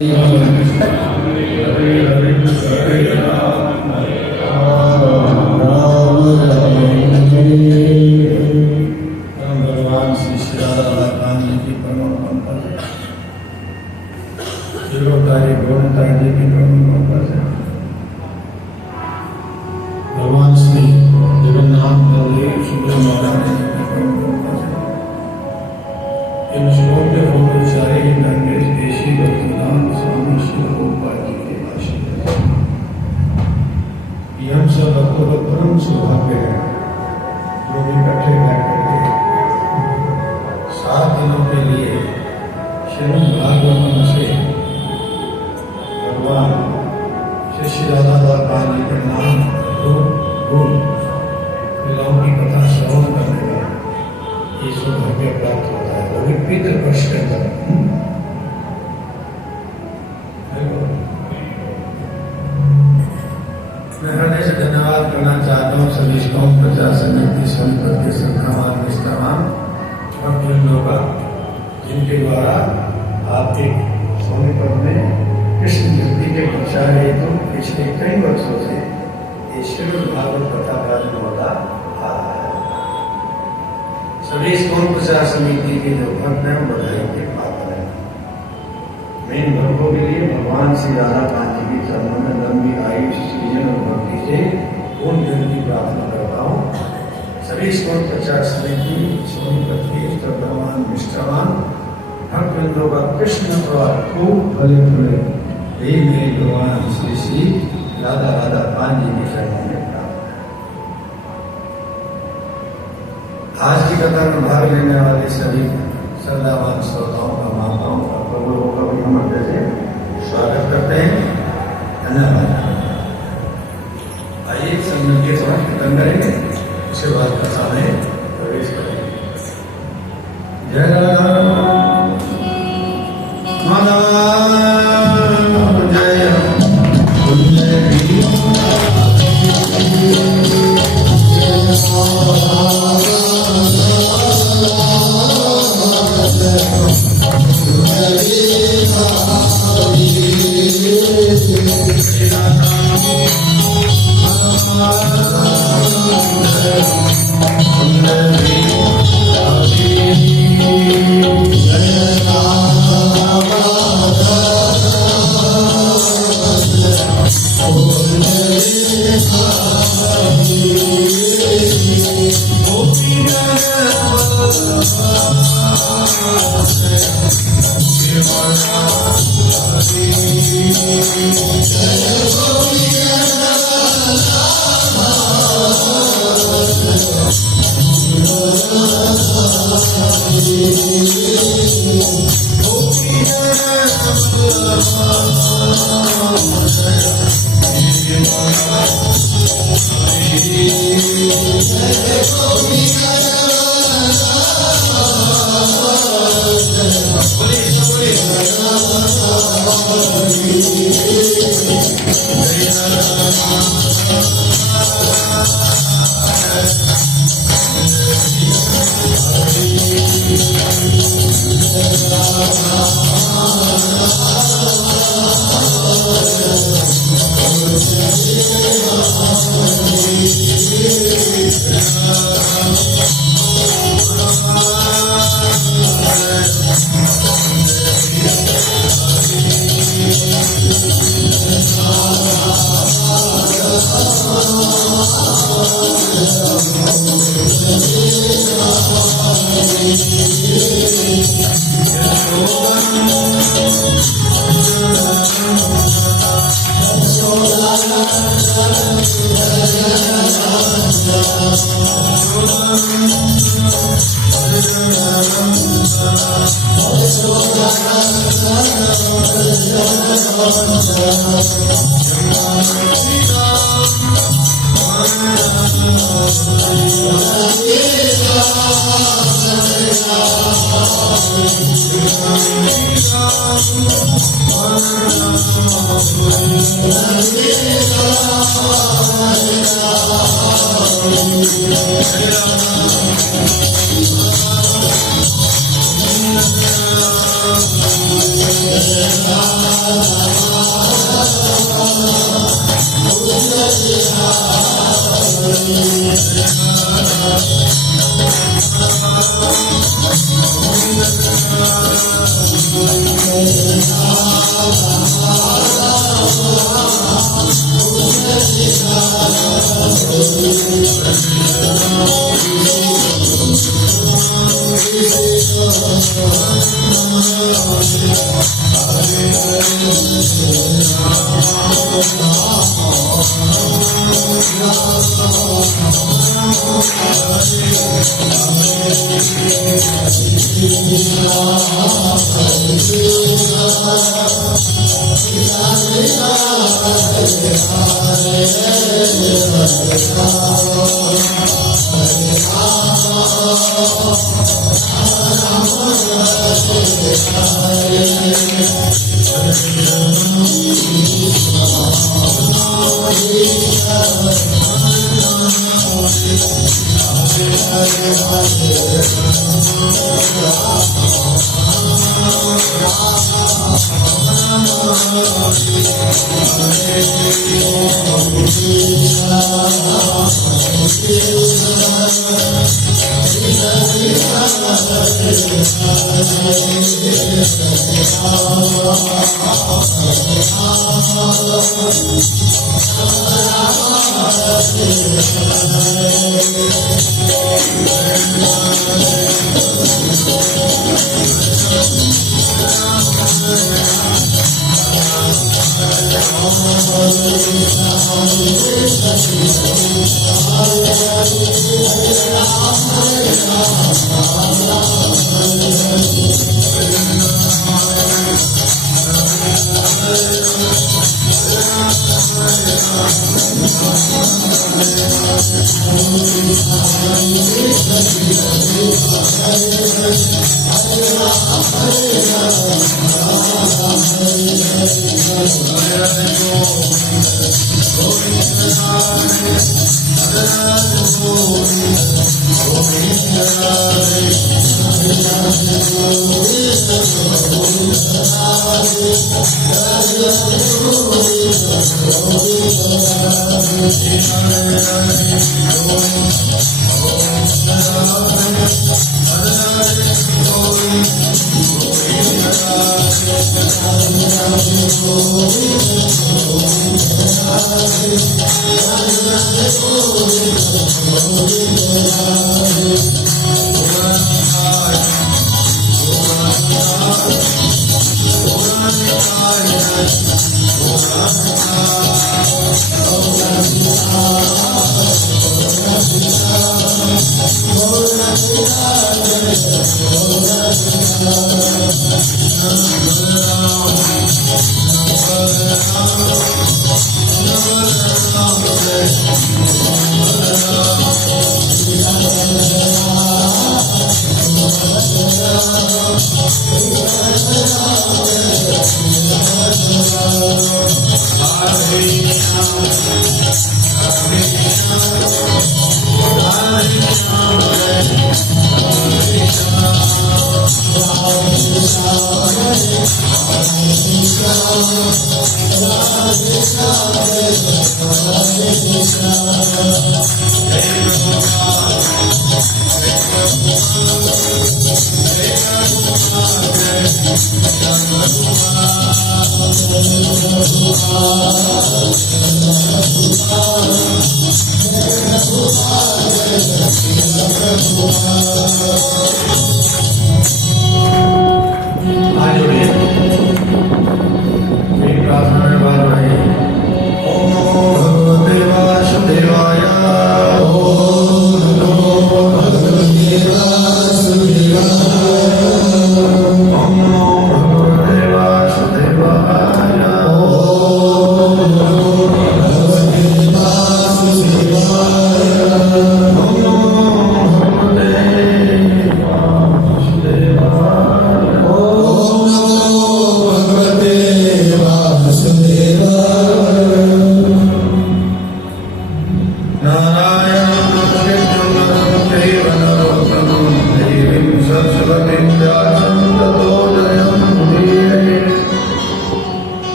भगवान श्री जगन्नाथ बलदेव सुभद्रा महाराज इन श्लोक के उच्चारे नरेश देशी भक्तिदान स्वामी श्री रूपाल जी के आशीर्वाद ये हम सब भक्तों का परम सौभाग्य है जो इकट्ठे बैठकर के 7 दिनों के लिए श्रीमद् भागवतम से भगवान श्री श्री राधा भगवान जी के नाम गुण की कथा श्रवण करने का ये सौभाग्य प्राप्त होता है। वो भी पितृपक्ष के अंदर मैं हृदय से धन्यवाद करना चाहता हूँ सभी कौम प्रजा समिति संपत्ति संक्रमण निष्ठावान भक्तों का जिनके द्वारा आपके सोनीपत में कृष्ण भक्ति के प्रचार हेतु पिछले कई वर्षों से ये श्रीमद् भागवत कथा कार्य होता आ रहा है। सभी कौम प्रचार समिति के जो भक्त हैं बधाई के पात्र हैं। मैं इन भक्तों के लिए भगवान श्री राधा कांत जी की चरणों में लंबी आयु सृजन और भक्ति से पूर्ण जन की प्रार्थना करता हूँ। सभी कौम प्रचार समिति सोनीपत के भगवान निष्ठावान भक्तवृंदों का कृष्ण प्रवाह खूब फले फले मेरे भगवान श्री श्री राधा राधा पान जी के शरणों में प्राप्त है। आज की कथा में भाग लेने वाले सभी श्रद्धावान श्रोताओं का माताओं का प्रभुओं का भी हम जैसे स्वागत करते हैं। धन्यवाद। आइए सब मिलकर समझ कीर्तन करेंगे, उसके बाद कथा में प्रवेश करेंगे। जय राम माधव जय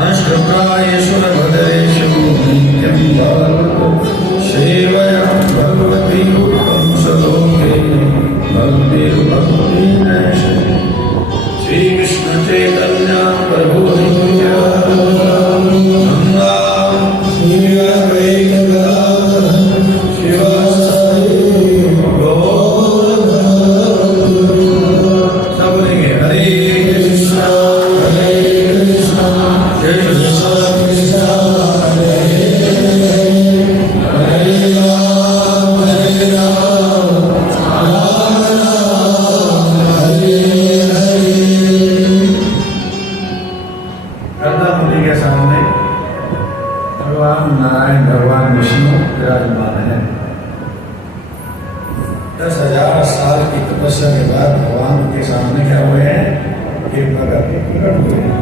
Nashtraprayeshu नित्यं सेवया भगवती कंसलोके भक्तिर्भक्ति नैषधि श्री कृष्ण चैतन्य प्रभु नित्यानंद भगवान विष्णु विराजमान है। 10,000 साल की तपस्या के बाद भगवान के सामने क्या हुए हैं? एक भगत प्रकट हुए हैं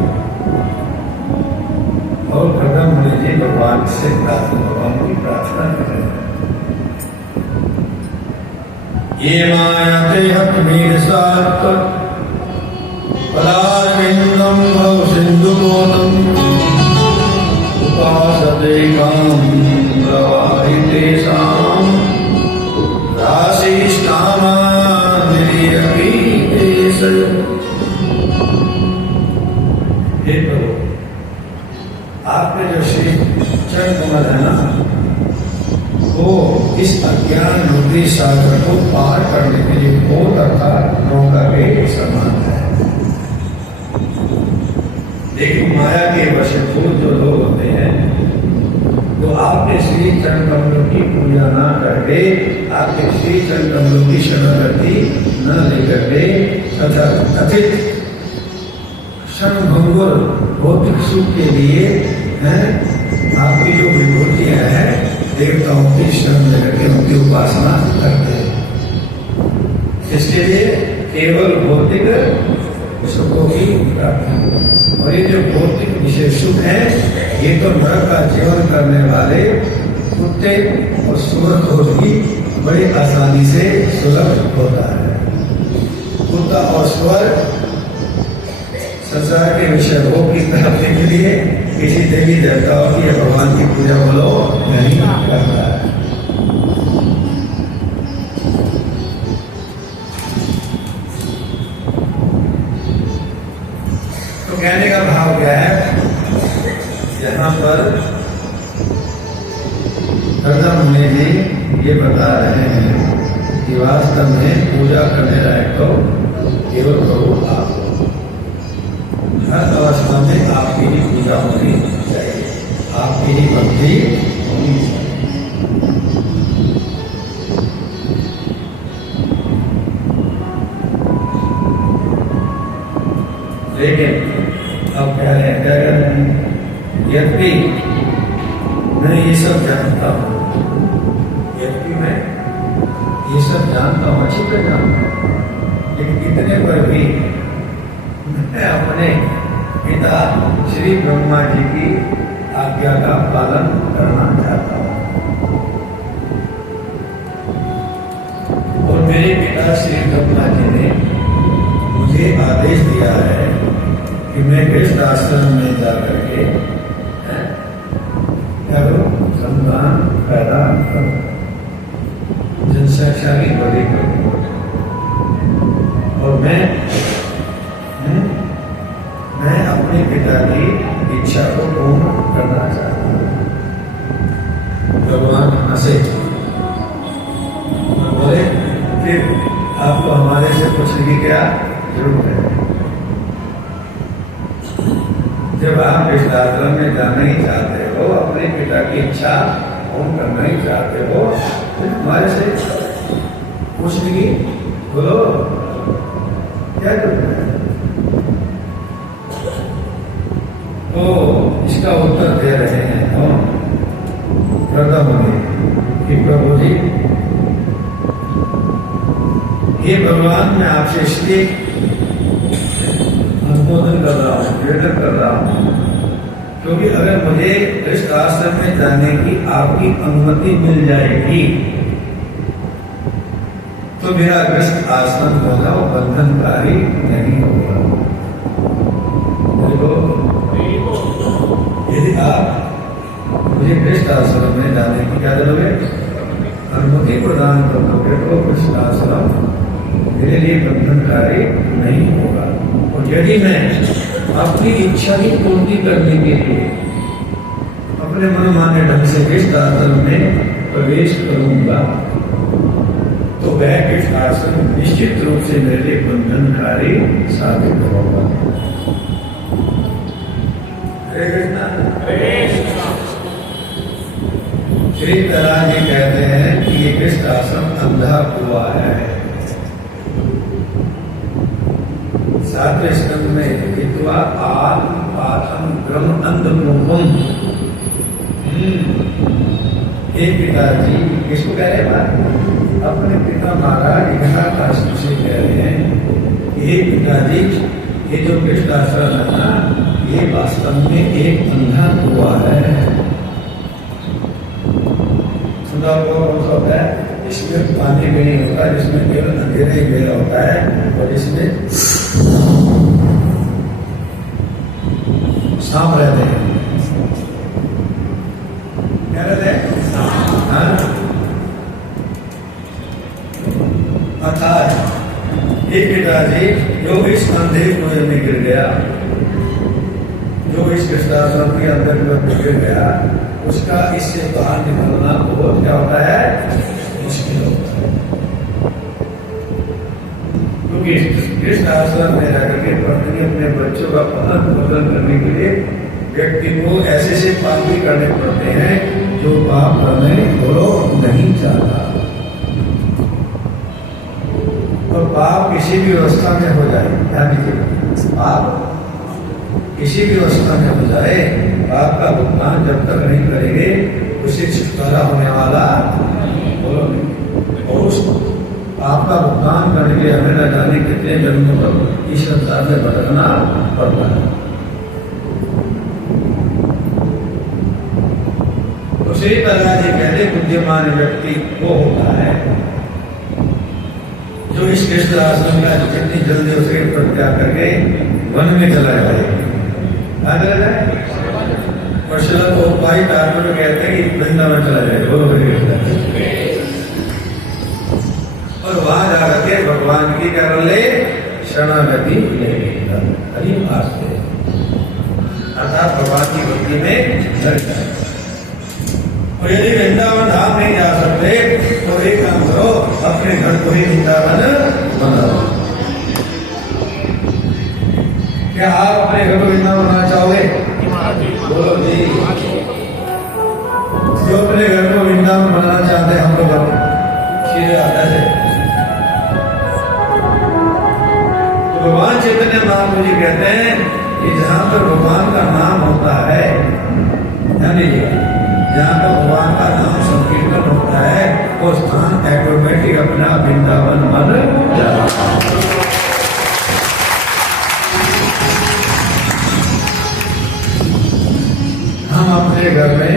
और प्रथम मुनि जी भगवान से भगवान की प्रार्थना कर रहे हैं। ये मायाते हत वीर सात पदारविंदम भव सिंधु मोदम उपासते काम प्रवाहितेषां राशिष्कामा निर्यपीतेष। हे प्रभु, आपके जो श्री चरण कमल है ना, वो इस अज्ञान रूपी सागर को पार करने के लिए बोध अर्थात नौका के समान है। लेकिन माया के वशीभूत जो लोग होते हैं, तो आपके श्री चरण कमलों की पूजा ना करके, आपके श्री चरण कमलों की शरणागति न लेकर के तथा कथित क्षणभंगुर भौतिक सुख के लिए हैं, आपकी जो विभूतियां हैं देवताओं की शरण लेकर के उनकी उपासना करते हैं। इसके लिए केवल भौतिक सुखों की प्रार्थना। और ये जो भौतिक विषय सुख है, ये तो नरक का जीवन करने वाले कुत्ते और सुअर को भी बड़ी आसानी से सुलभ होता है। कुत्ता और सुअर संसार के विषय भोग की प्राप्ति के लिए किसी देवी देवताओं की या भगवान की पूजा बोलो नहीं करता है। कहने का भाव क्या है? यहाँ पर प्रथम मुनि जी ये बता रहे हैं कि वास्तव में पूजा करने लायक तो केवल प्रभु आप हो। हर अवस्था में आपकी ही पूजा होनी चाहिए, आपकी ही भक्ति होनी चाहिए। लेकिन अब कह रहे हैं यद्यपि मैं ये सब जानता हूँ, यद्यपि मैं ये सब जानता हूँ, अच्छी तरह जानता हूँ, लेकिन इतने पर भी मैं अपने पिता श्री ब्रह्मा जी की आज्ञा का पालन करना चाहता हूँ। और मेरे पिता श्री ब्रह्मा जी ने मुझे आदेश दिया है कि मैं गृहस्थ आश्रम में जाकर के संतान पैदा करूं, जनसंख्या की बड़ी करूं, और मैं अपने पिता की इच्छा को पूर्ण करना चाहता हूं। भगवान हंसे, बोले फिर आपको हमारे से पूछने की क्या जरूरत है? जब आप इस आश्रम में जाना ही चाहते हो, अपने पिता की इच्छा पूर्ण करना ही चाहते हो, फिर हमारे से पूछने की बोलो क्या जरूरत है? तो इसका उत्तर दे रहे हैं प्रथम मुनि कि प्रभु जी, हे भगवान, मैं आपसे इसलिए अनुमोदन कर रहा हूँ, निवेदन कर रहा हूँ, क्योंकि अगर मुझे गृहस्थ आश्रम में जाने की आपकी अनुमति मिल जाएगी तो मेरा गृहस्थ आश्रम होगा वो बंधनकारी नहीं होगा। देखो, यदि आप मुझे गृहस्थ कृष्णाश्रम में जाने की क्या जरूरत है? अनुमति प्रदान कर दोगे तो कृष्णाश्रम मेरे लिए बंधनकारी नहीं होगा। और यदि मैं अपनी इच्छा की पूर्ति करने के लिए अपने मनमाने ढंग से कृष्णाश्रम में प्रवेश करूंगा तो वह कृष्णाश्रम निश्चित रूप से मेरे लिए बंधनकारी साबित होगा। हरे कृष्णा। श्री प्रहलाद जी कहते हैं कि ये कृष्णाश्रम अंधा कुआ है। सातवें स्कंद में विद्वा आल पाथम क्रम अंधमुखम। हे पिताजी, किसको कह रहे हैं? अपने पिता महाराज हिरण्याकश्यप से कह रहे हैं, हे पिताजी, ये जो कृष्णाश्रम है ना, ये वास्तव में एक अंधा कुआ है। सुना होता है, इसमें पानी भी नहीं होता, जिसमें केवल अंधेरा ही मेरा होता है, और इसमें सांप रहते हैं। क्या रहते हैं? अर्थात ये पिताजी जो इस अंधे कुएं में गिर गया, जो इस कृष्णाश्रम के अंदर गिर गया, उसका इससे बाहर निकलना बहुत क्या होता है? मुश्किल होता है। क्योंकि कृष्णाश्रम में रह करके पत्नी अपने बच्चों का पालन पोषण करने के लिए व्यक्ति को ऐसे से पाप भी करने पड़ते हैं जो पाप करने को नहीं चाहता। और पाप किसी भी अवस्था में हो जाए, ध्यान दीजिए, पाप किसी भी अवस्था में हो जाए, पाप का भुगतान जब तक नहीं करेंगे उसे छुटकारा होने वाला बोलो नहीं। और उस पाप का भुगतान करने के लिए हमें न जाने कितने जन्मों तक इस संसार में भटकना पड़ता है। तो श्री प्रहलाद जी कहते बुद्धिमान व्यक्ति वो होता है जो इस कृष्ण आश्रम का जितनी जल्दी उसे प्रत्याग करके वन में चला जाए। और श्रील गोपाई ठाकुर कहते हैं कि वृंदावन चला जाए, बोलो और वहां जाकर के भगवान की क्या कर ले? शरणागति ले, अर्थात भगवान की भक्ति में लग जाए। और यदि वृंदावन धाम नहीं जा सकते तो एक काम करो, अपने घर को ही वृंदावन बनाओ। क्या आप अपने घर को वृंदावन बनाना चाहोगे? बोलो जी। जो अपने घर को वृंदावन बनाना चाहते हैं हम लोग सीधे आता है। तो भगवान चैतन्य महाप्रभु जी कहते हैं कि जहां पर भगवान का नाम होता है, ध्यान दीजिए, जहां पर भगवान का नाम संकीर्तन होता है वो स्थान ऑटोमेटिक अपना वृंदावन बन जाता है। हम अपने घर में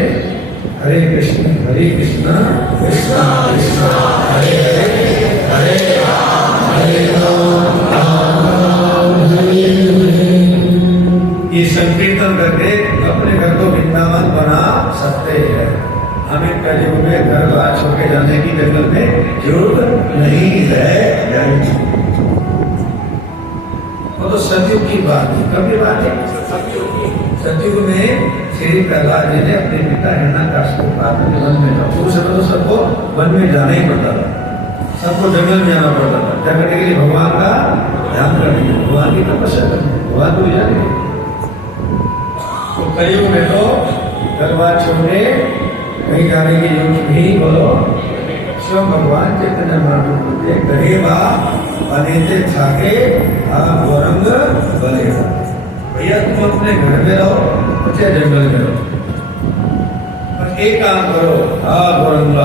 हरे कृष्ण कृष्ण कृष्णा हरे हरे हरे राम हरे ये संकीर्तन करके अपने घर को वृंदावन बना सकते हैं। हमें कलयुग में घर बार छोड़ के जाने की जरूरत जरूरत नहीं है। वो तो सतयुग की बात है। कब की बात है? सतयुग में श्री प्रहलाद जी ने अपने पिता हिरण्याकश्यप को कहा था वन में जाओ। उस समय तो सबको वन में जाना ही पड़ता था, सबको जंगल में जाना पड़ता था, क्या करने के लिए? भगवान का ध्यान करने के लिए, भगवान की तपस्या करने, भगवान को जाने। तो कलयुग में तो घर बार छोड़ने कहीं जाने की जरूरत नहीं। बोलो स्वयं भगवान चैतन्य महाप्रभु के गरीबा बने थे थाके गौरंग बने। भैया तुम अपने घर में रहो चाहे जंगल में रहो, पर एक काम करो, हा गौरंग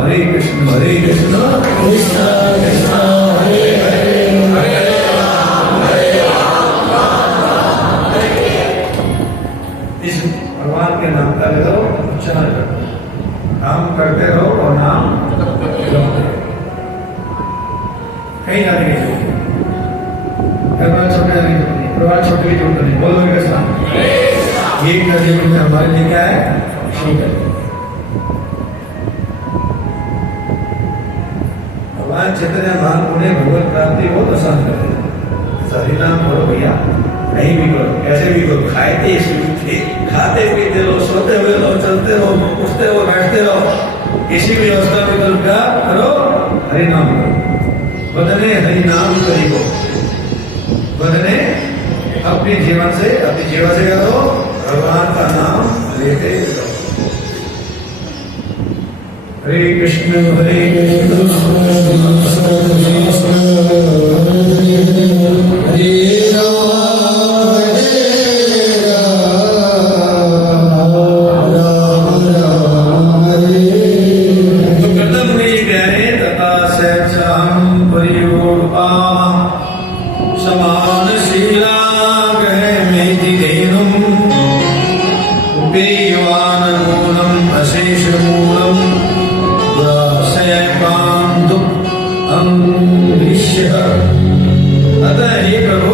हरे कृष्ण कृष्ण कृष्ण हरे हरे हरे राम इस भगवान के नाम का लो उच्चारण करो, काम करते रहो और नाम कहीं जाने की जरूरत नहीं, छोटे जाने की जरूरत नहीं, परिवार छोटे की जरूरत नहीं। बोलो एक नदी में हमारे लिए क्या है? ठीक है। भगवान चैतन्य महाप्रभु ने भगवत प्राप्ति बहुत आसान कर दी। हरिनाम करो भैया, कहीं भी करो, कैसे भी करो, खाते पीते, खाते पीते रहो, सोते हुए रहो, चलते रहो, उठते रहो, बैठते रहो, किसी भी अवस्था में करो, क्या करो? हरिनाम करो। बदने हरिनाम करियो, बदने अपने जीवन से क्या करो? भगवान का नाम लेते रहो। हरे कृष्ण हरे कृष्ण अतः हे प्रभु,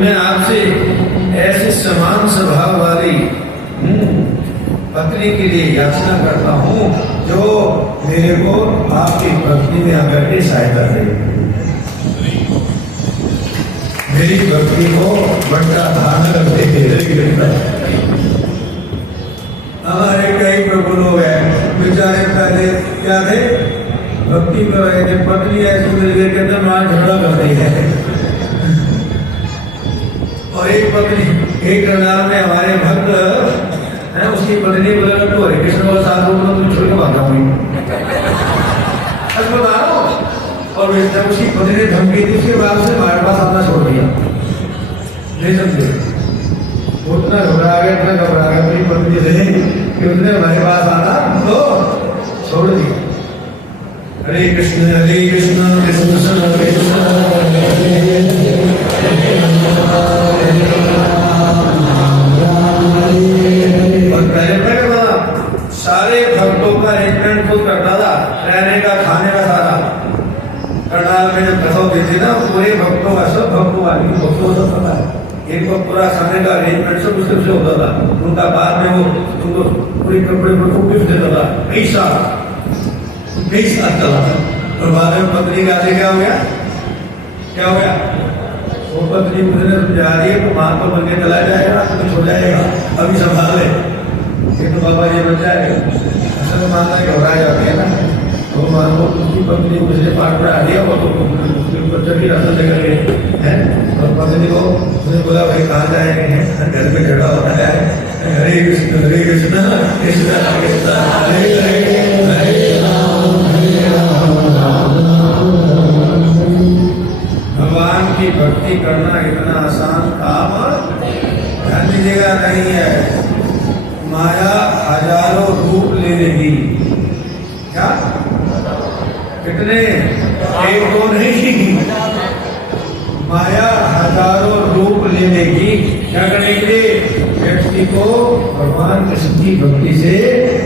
मैं आपसे ऐसे समान स्वभाव वाली पत्नी के लिए याचना करता हूँ जो मेरे को आपकी भक्ति में आकर के सहायता दे, मेरी भक्ति को बड़ा धारण रखते हुए। हमारे कई प्रभु लोग हैं बेचारे पहले क्या थे, भक्ति कर रहे थे, पत्नी ऐसी मिल गई कहते मां झगड़ा कर रही है। और एक पत्नी, एक करनाल में हमारे भक्त है, उसकी पत्नी बोले तो हरे कृष्ण वाला साथ बोलो तुम छोड़ के भाग जाऊंगी, बता रहा हूँ। और जब उसकी पत्नी ने धमकी दी, उसके बाद से हमारे पास आना छोड़ दिया, नहीं समझे, उतना घबरा गया, इतना घबरा गया अपनी पत्नी से कि उसने हमारे पास आना तो छोड़ दिया। हरे कृष्ण कृष्ण कृष्ण कृष्ण और पहले सारे भक्तों का अरेंजमेंट खुद करता था, रहने का, खाने का सारा। करनाल में जब प्रसव देते ना, पूरे भक्तों का, सब भक्तों का होता था, एक को पूरा खाने का अरेंजमेंट सब उससे होता था। उनका बाद में वो उनको पूरे कपड़े पर गिफ्ट देता था, पैसा चला था। और बाद में पत्नी का क्या हो गया, क्या हो गया? वो पत्नी मुझे समझा रही है तो मां तो बन के चला जाएगा, तो कुछ हो जाएगा, अभी संभाल ले, ये तो बाबा जी बन जाएगा। असल माता घबरा जाती है ना, तो मान लो उसकी पत्नी मुझे पाठ में आ दिया, वो तो उसके ऊपर चढ़ी रास्ता जगह गए है। और पत्नी को उसने बोला भाई कहाँ जाएंगे, घर पे झगड़ा होता है, हरे कृष्ण कृष्ण कृष्ण हरे हरे भगवान की भक्ति करना इतना आसान काम ध्यान दीजिएगा नहीं है। माया हजारों रूप ले लेगी, क्या कितने, एक दो नहीं, माया हजारों रूप ले लेगी। क्या करने के लिए? व्यक्ति को भगवान कृष्ण की भक्ति से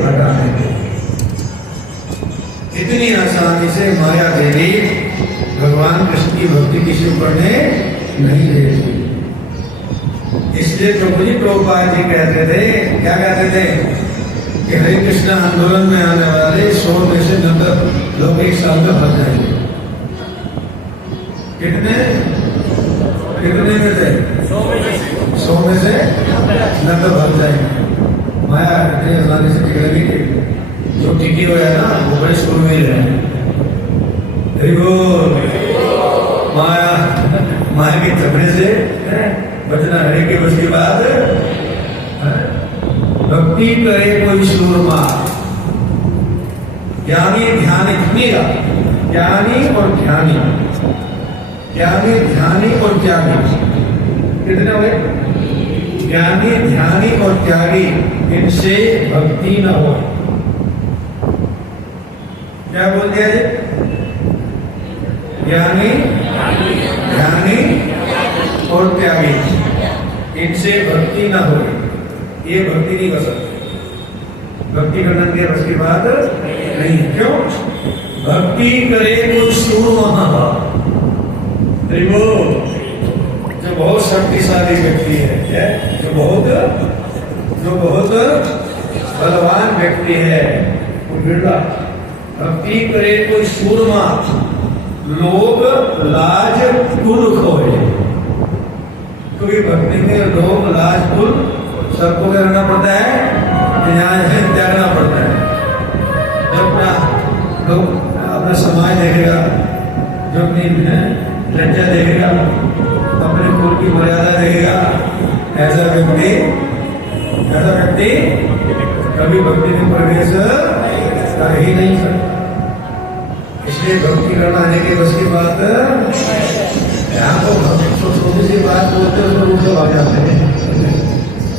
हटाने के लिए। इतनी आसानी से माया देवी भगवान कृष्ण की भक्ति किसी करने नहीं देती। इसलिए प्रभु जी प्रभुपाद जी कहते थे, क्या कहते थे कि हरे कृष्ण आंदोलन में आने वाले 100 में से 90 लोग एक साल में फंस जाएंगे। कितने में से? 100 में से 90 फंस जाएंगे। माया इतनी आसानी से टिकेगी, जो टिकी हुआ है ना वो बड़े स्कूल में ही रहे। माया के झगड़े से बचना हरे के बस की बात। भक्ति करे कोई सूरमा, ज्ञानी ध्यान सुनिएगा, ज्ञानी और ध्यानी, ज्ञानी ध्यानी और त्यागी, कितने हुए? ज्ञानी ध्यानी और त्यागी, इनसे भक्ति न हो। क्या बोल दिया जी? ज्ञानी ध्यानी और त्यागी, इनसे भक्ति ना हो, ये भक्ति नहीं कर सकते। भक्ति करने के बस की बात नहीं। क्यों? भक्ति करे कोई सूरमा, जो बहुत शक्तिशाली व्यक्ति है, क्या? जो बहुत बलवान व्यक्ति है, वो बिरला। भक्ति करे कोई सूरमा, लोभ लाज कुल खोए। क्योंकि भक्ति में लोभ लाज कुल सबको करना पड़ता है, त्यागना पड़ता है। जब लोग अपना समाज देखेगा, जो अपनी लज्जा देखेगा, अपने कुल की मर्यादा देखेगा, ऐसा व्यक्ति कभी भक्ति में प्रवेश कर ही नहीं सकता। इसलिए भक्ति करना आने के बस की बात यहाँ को छोटी सी बात बोलते हैं उसको रूप से भाग जाते हैं,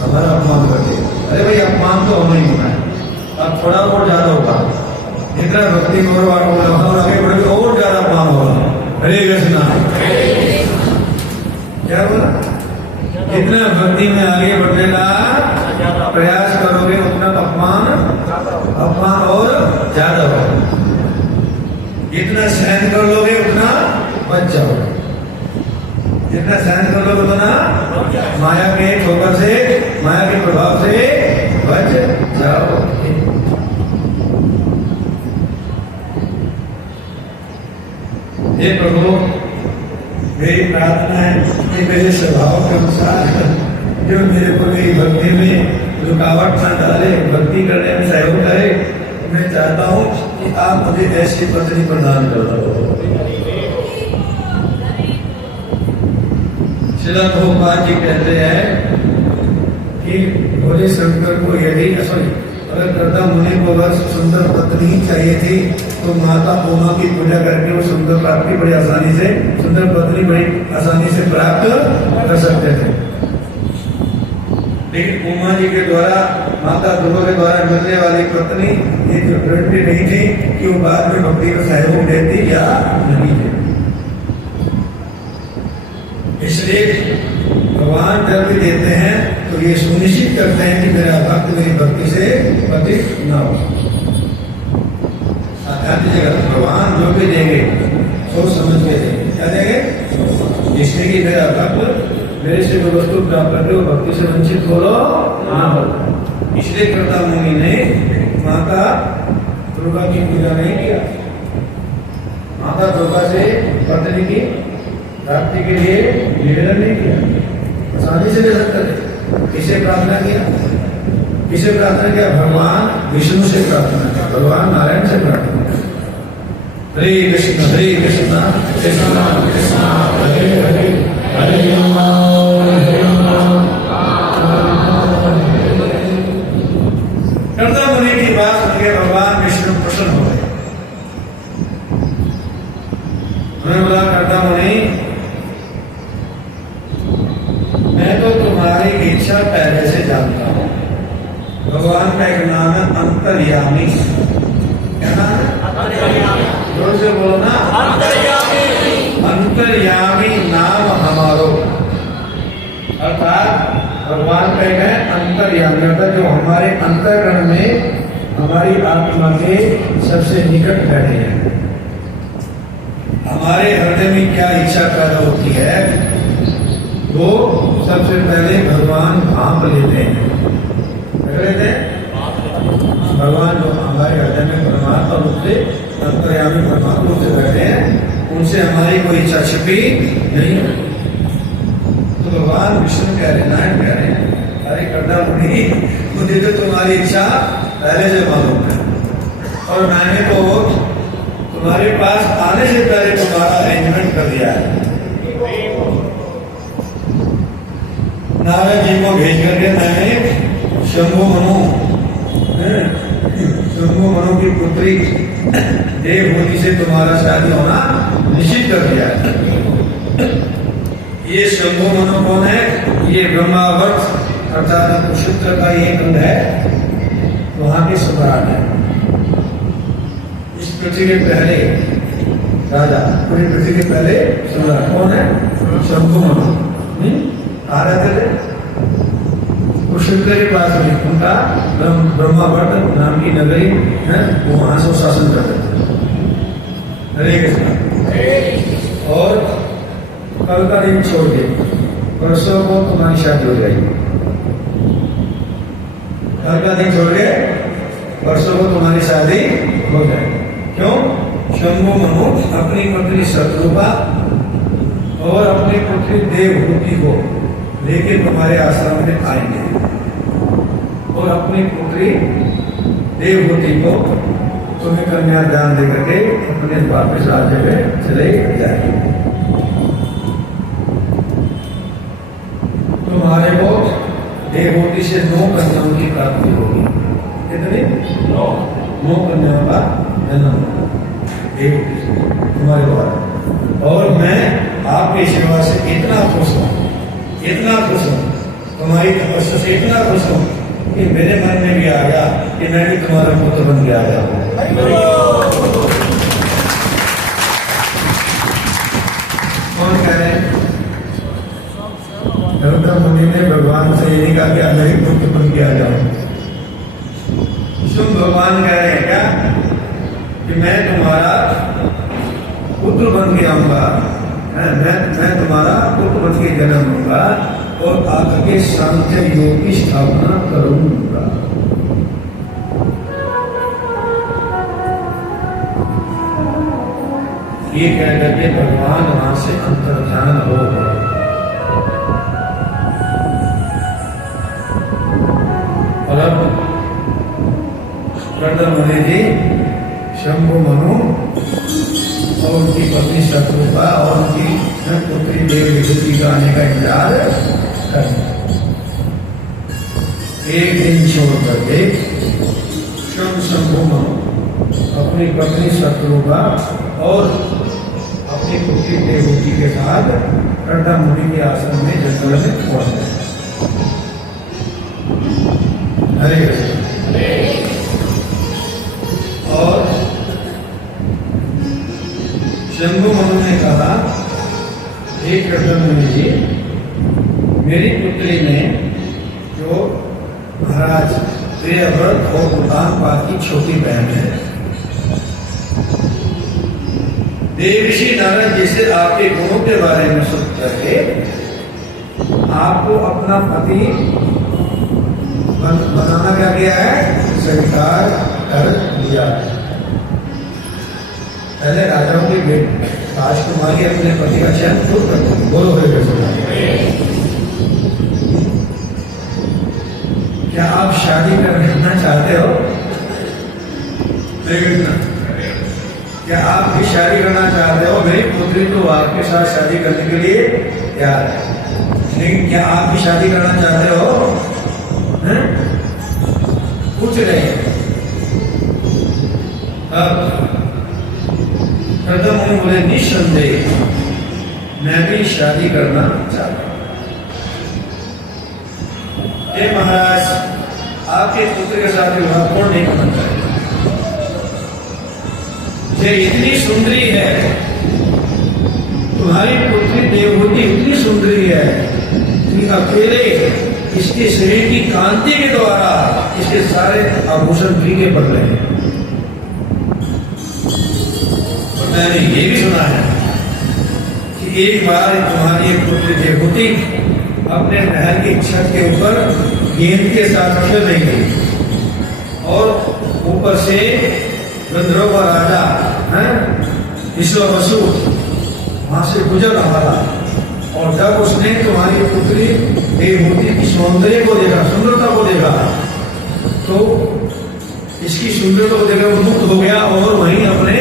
हमारा अपमान करते हैं। अरे भाई अपमान तो हमें ही होना है, अब थोड़ा और ज्यादा होगा, जितना भक्ति में और आगे बढ़ेगा और ज्यादा अपमान होगा। हरे कृष्णा। क्या बोला? जितना भक्ति में आगे बढ़ने का प्रयास करोगे उतना अपमान और ज्यादा होगा। जितना सहन कर लोगे उतना बच जाओगे, जितना सहन कर लोगे उतना माया के ठोकर से, माया के प्रभाव से बच जाओगे। हे प्रभु, मेरी प्रार्थना है कि मेरे स्वभाव के अनुसार जो मेरे को मेरी भक्ति में रुकावट न डाले, भक्ति करने में सहयोग करे। मैं चाहता हूँ कि आप मुझे ऐसी पत्नी प्रदान कर दो। श्रील प्रभुपाद जी कहते हैं कि भोले शंकर को यदि अगर कर्ता मुनि को अगर सुंदर पत्नी ही चाहिए थी तो माता उमा की पूजा करके वो सुंदर प्राप्ति बड़ी आसानी से, सुंदर पत्नी बड़ी आसानी से प्राप्त कर सकते थे। लेकिन उमा जी के द्वारा, माता दुर्गा के द्वारा मिलने वाली पत्नी ये जो गारंटी नहीं थी कि वो बाद में भक्ति को सहयोग देती या नहीं देती। इसलिए भगवान जब भी देते हैं तो ये सुनिश्चित करते हैं कि मेरा भक्त मेरी भक्ति से पतित न हो। आध्यात्मिक जगत भगवान जो भी देंगे सोच समझ के देंगे। क्या देंगे? इसलिए कि मेरा भक्त मेरे से जो वस्तु प्राप्त करके वो भक्ति से वंचित हो ना हो। इसलिए कर्ता मुनि ने माता दुर्गा की पूजा नहीं किया, माता दुर्गा से पत्नी की प्राप्ति के लिए निवेदन नहीं किया, आसानी से ले सकते थे। किसे प्रार्थना किया? किसे प्रार्थना किया? भगवान विष्णु से प्रार्थना किया, भगवान नारायण से प्रार्थना किया। हरे कृष्ण कृष्ण कृष्ण हरे हरे, हरे राम हरे राम। कर्ता मुनि की बात सुन के भगवान विष्णु प्रसन्न हो गए। उन्होंने बोला, कर्ता मुनि, मैं तो तुम्हारी इच्छा पहले से जानता हूँ। भगवान का एक नाम है अंतर्यामी। क्या नाम है? जोर से बोलो ना। अंतर्यामी नाम हमारो, अर्थात भगवान का एक है अंतर्यामी, अर्थात जो हमारे अंतर्करण में हमारी आत्मा के सबसे निकट बैठे हैं। हमारे हृदय में क्या इच्छा पैदा होती है वो सबसे पहले भगवान भांप लेते हैं। क्या लेते हैं? भगवान जो हमारे हृदय में परमात्मा रूप से, अंतर्यामी परमात्मा रूप से बैठे हैं, उनसे हमारी कोई इच्छा छिपी नहीं है। तो भगवान विष्णु कह रहे, नारायण कह रहे हैं, अरे कर्ता मुनि, मुझे तो तुम्हारी इच्छा पहले से मालूम है और मैंने तो तुम्हारे पास आने से पहले तुम्हारा अरेंजमेंट कर दिया है। नारद जी को भेज करके मैंने शंभु मनु की पुत्री देवभूति से तुम्हारा शादी होना निश्चित कर दिया है। ये शंभु मनु कौन है? ये ब्रह्मावर्त अर्थात कुरुक्षेत्र का एक अंग है, वहां के सम्राट है। इस पृथ्वी के पहले राजा, पूरी पृथ्वी के पहले सम्राट कौन है? शंभु मनु। आ रहे थे कुरुक्षेत्र के पास में उनका ब्रह्मावर्त नाम की नगरी है, वो वहां से शासन करते थे। हरे कृष्ण। और कल का दिन छोड़ के परसों को तुम्हारी शादी हो जाएगी। कल का दिन छोड़ के परसों को तुम्हारी शादी हो जाएगी। क्यों? शंभु मनु अपनी पत्नी शत्रुपा और अपनी पुत्री देवहूति को लेके तुम्हारे आश्रम में आएंगे और अपनी पुत्री देवहूति को तुम्हें कन्यादान देकर के अपने वापस राज्य में चले जाएंगे। तुम्हारे को देवहूति से 9 कन्याओं की प्राप्ति होगी। कितनी? 9 कन्याओं का जन्म देवहूति से तुम्हारे द्वारा। और मैं आपकी सेवा से इतना खुश हूँ, इतना खुश हूँ, तुम्हारी तपस्या से इतना खुश हूँ कि मेरे मन में भी आ गया कि मैं भी तुम्हारा पुत्र बन के आ जाऊँ। कौन कह रहे हैं? गौतम मुनि ने भगवान से यही कहा कि मैं ही पुत्र बन के आ जाऊँ। सुन, भगवान कह रहे हैं क्या कि मैं तुम्हारा पुत्र बन के आऊंगा, मैं तुम्हारा पुत्र बन के जन्म लूंगा और आकर के सांख्य योग की स्थापना करूंगा। ये कह करके भगवान वहां से अंतर्ध्यान हो गए। और अब गौतम मुनि जी शंभु मनु और उनकी पत्नी शत्रुपा और उनकी पुत्री देवहूति का आने का इंतजार कर। एक दिन छोड़ करके शंभु मनु अपनी पत्नी शत्रुपा और अपनी पुत्री देवहूति के साथ गौतम मुनि के आश्रम में जंगल में पहुंच गए। हरे कृष्ण। और शंभु मनु ने कहा, हे गौतम मुनि जी, मेरी पुत्री में जो महाराज प्रियव्रत और उदानपाद की छोटी बहन है, देवर्षि नारद जी से आपके गुणों के बारे में सुन करके आपको अपना पति बनाना क्या किया है? स्वीकार कर लिया। पहले राजाओं की बेटी राजकुमारी अपने पति का चयन खुद करती है। बोलो हरे कृष्ण। क्या आप शादी करना चाहते हो? क्या आप भी शादी करना चाहते हो? मेरी पुत्री तो आपके साथ शादी करने के लिए तैयार है, लेकिन क्या आप भी शादी करना चाहते हो? कुछ नहीं। अब गौतम मुनि बोले, निस्संदेह मैं भी शादी करना चाहता हूं। हे महाराज, आपके पुत्र के साथ विवाह कौन नहीं करना चाहेगा? ये इतनी सुंदरी है, तुम्हारी पुत्री देवहूति इतनी सुंदरी है कि अकेले इसके शरीर की कांति के द्वारा इसके सारे आभूषण फीके पड़ रहे हैं। और मैंने ये भी सुना है कि एक बार तुम्हारी एक पुत्री देवहूति अपने महल की छत के ऊपर गेंद के साथ खेल रही थी और ऊपर से गंधर्व का राजा विश्वावसु वहां से गुजर रहा था। और जब उसने तुम्हारी पुत्री देवहूति की सौंदर्य को देखा, सुंदरता को देखा, तो इसकी सुंदरता को देखकर मुक्त हो गया और वहीं अपने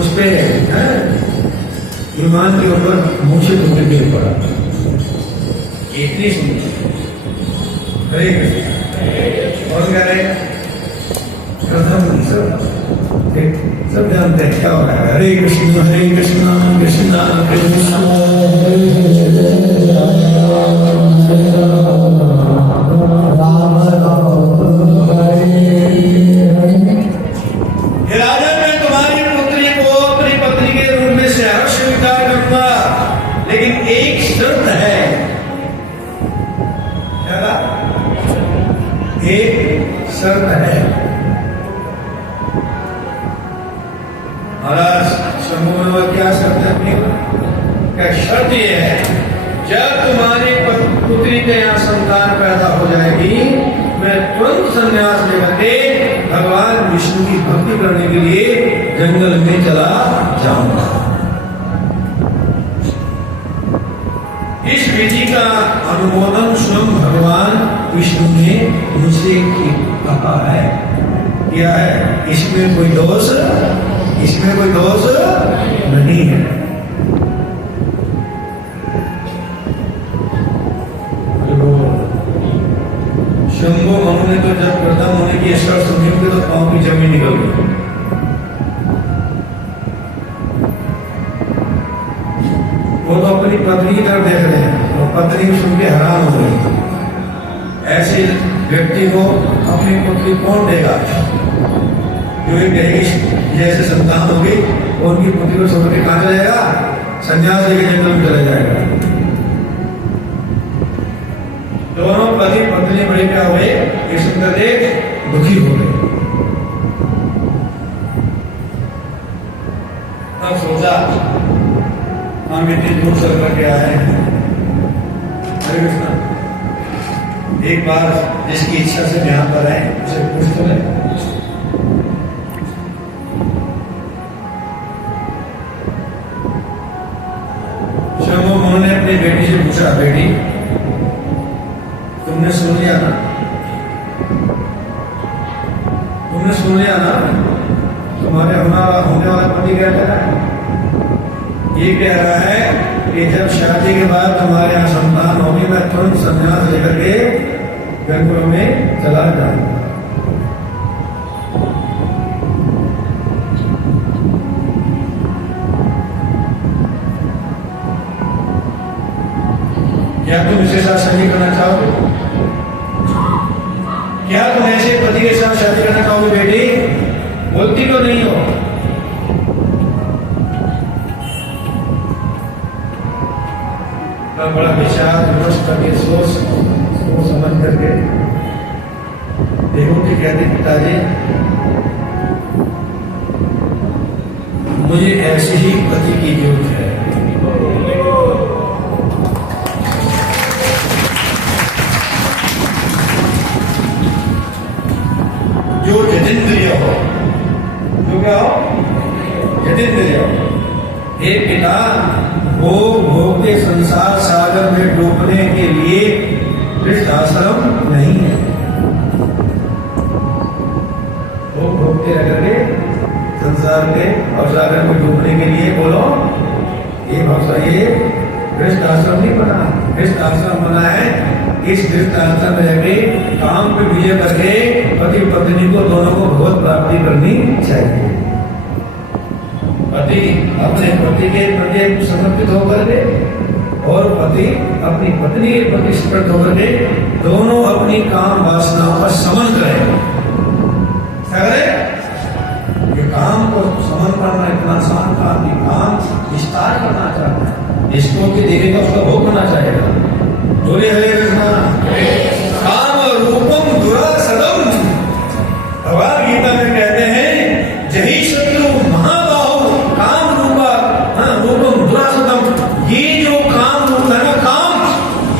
उस पे विमान के ऊपर मुंह से टूट गिर पड़ा। इतनी सुंदर। हरे कृष्ण। और कह रहे सब जानते हैं क्या हो रहा है। हरे कृष्ण कृष्ण कृष्ण राजा, मैं तुम्हारी पुत्री को अपनी पत्नी के रूप में सहर्ष स्वीकार करूंगा, लेकिन एक शर्त है। क्या? एक शर्त है। महाराज शंभु क्या शर्त है अपनी? क्या शर्त यह है, जब तुम्हारी पुत्री के यहाँ संतान पैदा हो जाएगी, मैं तुरंत संन्यास लेकर के भगवान विष्णु की भक्ति करने के लिए जंगल में चला जाऊंगा। इस विधि का अनुमोदन स्वयं भगवान विष्णु ने मुझसे कहा है, किया है। इसमें कोई दोष नहीं है। शंभु मनु ने तो जब प्रथम होने की ईश्वर सुनी तो पांव की जमीन निकल गई। वो तो अपनी पत्नी की तरफ देख रहे हैं और पत्नी को सुन के हैरान हो गई। ऐसे व्यक्ति को अपनी पुत्री कौन देगा जो ये कहेगी जैसे संतान होगी और उनकी पुत्री को छोड़ के कहां चला जाएगा? संन्यास लेके जंगल में चला जाएगा। दोनों पति पत्नी बड़े क्या हुए, ये सुनकर देख दुखी हो गए। अब सोचा हम इतनी दूर चल करके आए हैं, हरे कृष्ण एक बार जिसकी इच्छा से यहाँ पर आए उसे पूछ तो ले। शंभु मनु ने अपनी बेटी से पूछा, बेटी तुमने सुन लिया ना, तुम्हारे होने वाला पति क्या कह रहा है? ये कह रहा है कि जब शादी के बाद तुम्हारे यहाँ संतान होगी मैं तुरंत संन्यास लेकर के जंगलों में चला जाऊंगा। क्या तुम इसके साथ शादी करना चाहोगे? क्या तुम ऐसे पति के साथ शादी करना चाहोगे? बेटी बोलती तो नहीं हो। बड़ा विचार विमर्श करके सोच समझ करके देखो कि कहते पिताजी मुझे ऐसे ही पति की जरूरत है। जो जितेंद्रिय हो, जो क्या हो? जितेंद्रिय हो। हे पिता, भोग के संसार सागर में डूबने के लिए गृहस्थ आश्रम नहीं है। भोग भोगते रह करके संसार के और सागर में डूबने के लिए बोलो ये गृहस्थ आश्रम नहीं बना। गृहस्थ आश्रम बना है, इस गृहस्थ आश्रम में जाके काम पे विजय करके पति पत्नी को दोनों को भगवत प्राप्ति करनी चाहिए। पति अपने पति के प्रति समर्पित होकर के और पति अपनी पत्नी के प्रति समर्पित होकर के दोनों अपनी काम वासनाओं का समन करें। ये काम को समन करना इतना आसान काम नहीं, काम विस्तार करना चाहता है। इसको कि देखेगा उसका भोग करना चाहेगा। बोले हरे कृष्ण। काम रूपम दुरासदम, भगवान गीता में कहते हैं जही शत्रु महाबाहु काम रूपा रूपम दुरासदम। ये जो काम होता है ना, काम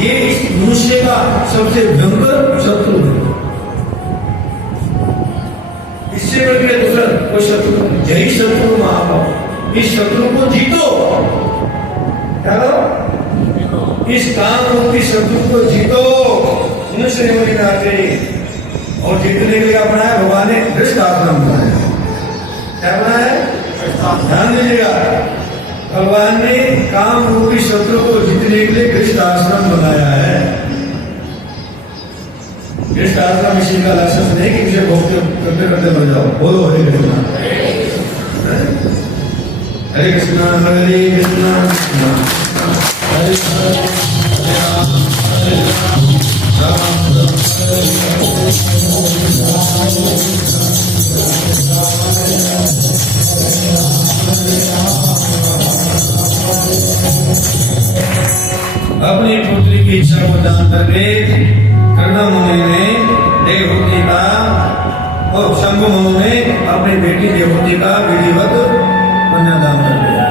ये इस मनुष्य का सबसे भयंकर शत्रु है। इससे बढ़कर दूसरा कोई शत्रु, जही शत्रु महाबाहु, इस शत्रु को जीतो। क्या करो? इस काम रूपी शत्रु को जीतो। मनुष्य योनि में आते और जीतने के लिए अपना है भगवान ने गृहस्थ आश्रम बनाया। क्या बनाया है? ध्यान दीजिएगा, भगवान ने काम रूपी शत्रु को जीतने के लिए गृहस्थ आश्रम बनाया है। गृहस्थ आश्रम इसी का लाइसेंस नहीं कि मुझे भोग करते करते मर जाओ। बोलो हरे कृष्णा। हरे कृष्णा हरे कृष्णा हरे राम हरे राम राम अपनी पुत्री की इच्छा को जान करके कर्दम मुनि ने देवहूति का और शंभु मुनि ने अपनी बेटी देवहूति का विधिवत कन्यादान कर दिया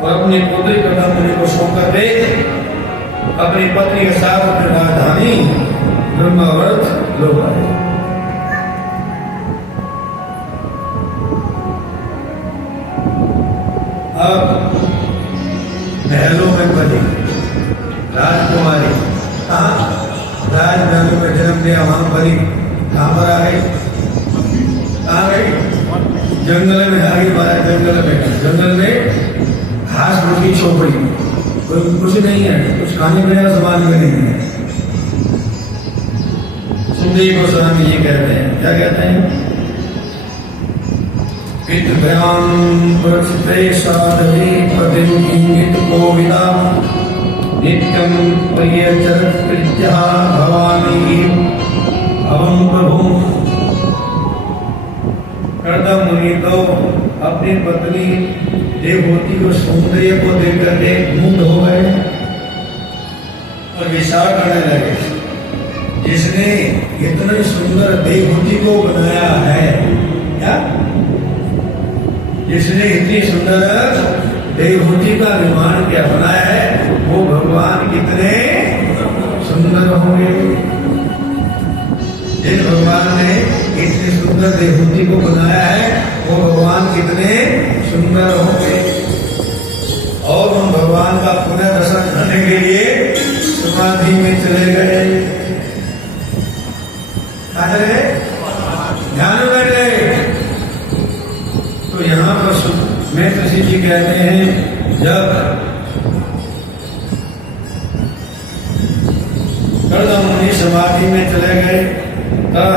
और अपनी पुत्री कर्दम मुनि को सौंप कर दे अपनी पत्नी के साथ अपनी राजधानी ब्रह्मावर्त लोग आए। अब महलों में बनी राजकुमारी, राजमहल में जन्म लिया, वहां बनी, कहां पर आ गई? कहां गई? जंगल में आ गई। महाराज जंगल में घास रोटी चौपड़ी, कोई कुछ नहीं है, कुछ खाने पीने का सामान भी नहीं है। सुखदेव गोस्वामी ये कहते हैं, क्या कहते हैं? नित्यं प्रियचरत् प्रीत्या भवानी अवं प्रभु। कर्दम मुनि तो अपनी पत्नी देवहूति को सौंदर्य को देखकर के मुग्ध हो गए और विचार करने लगे, जिसने इतनी सुंदर देवहूति को बनाया है, क्या जिसने इतनी सुंदर देवहूति का निर्माण क्या बनाया है, वो भगवान कितने सुंदर होंगे। जिन भगवान ने इतनी सुंदर देवहूति को बनाया है, वो भगवान कितने सुंदर होंगे। और उन भगवान का पुनः दर्शन करने के लिए समाधि में चले गए। कहाँ चले गए? ध्यान में गए। तो यहाँ पर मैं ऋषि जी कहते हैं, जब कर्दम मुनि समाधि में चले गए, तब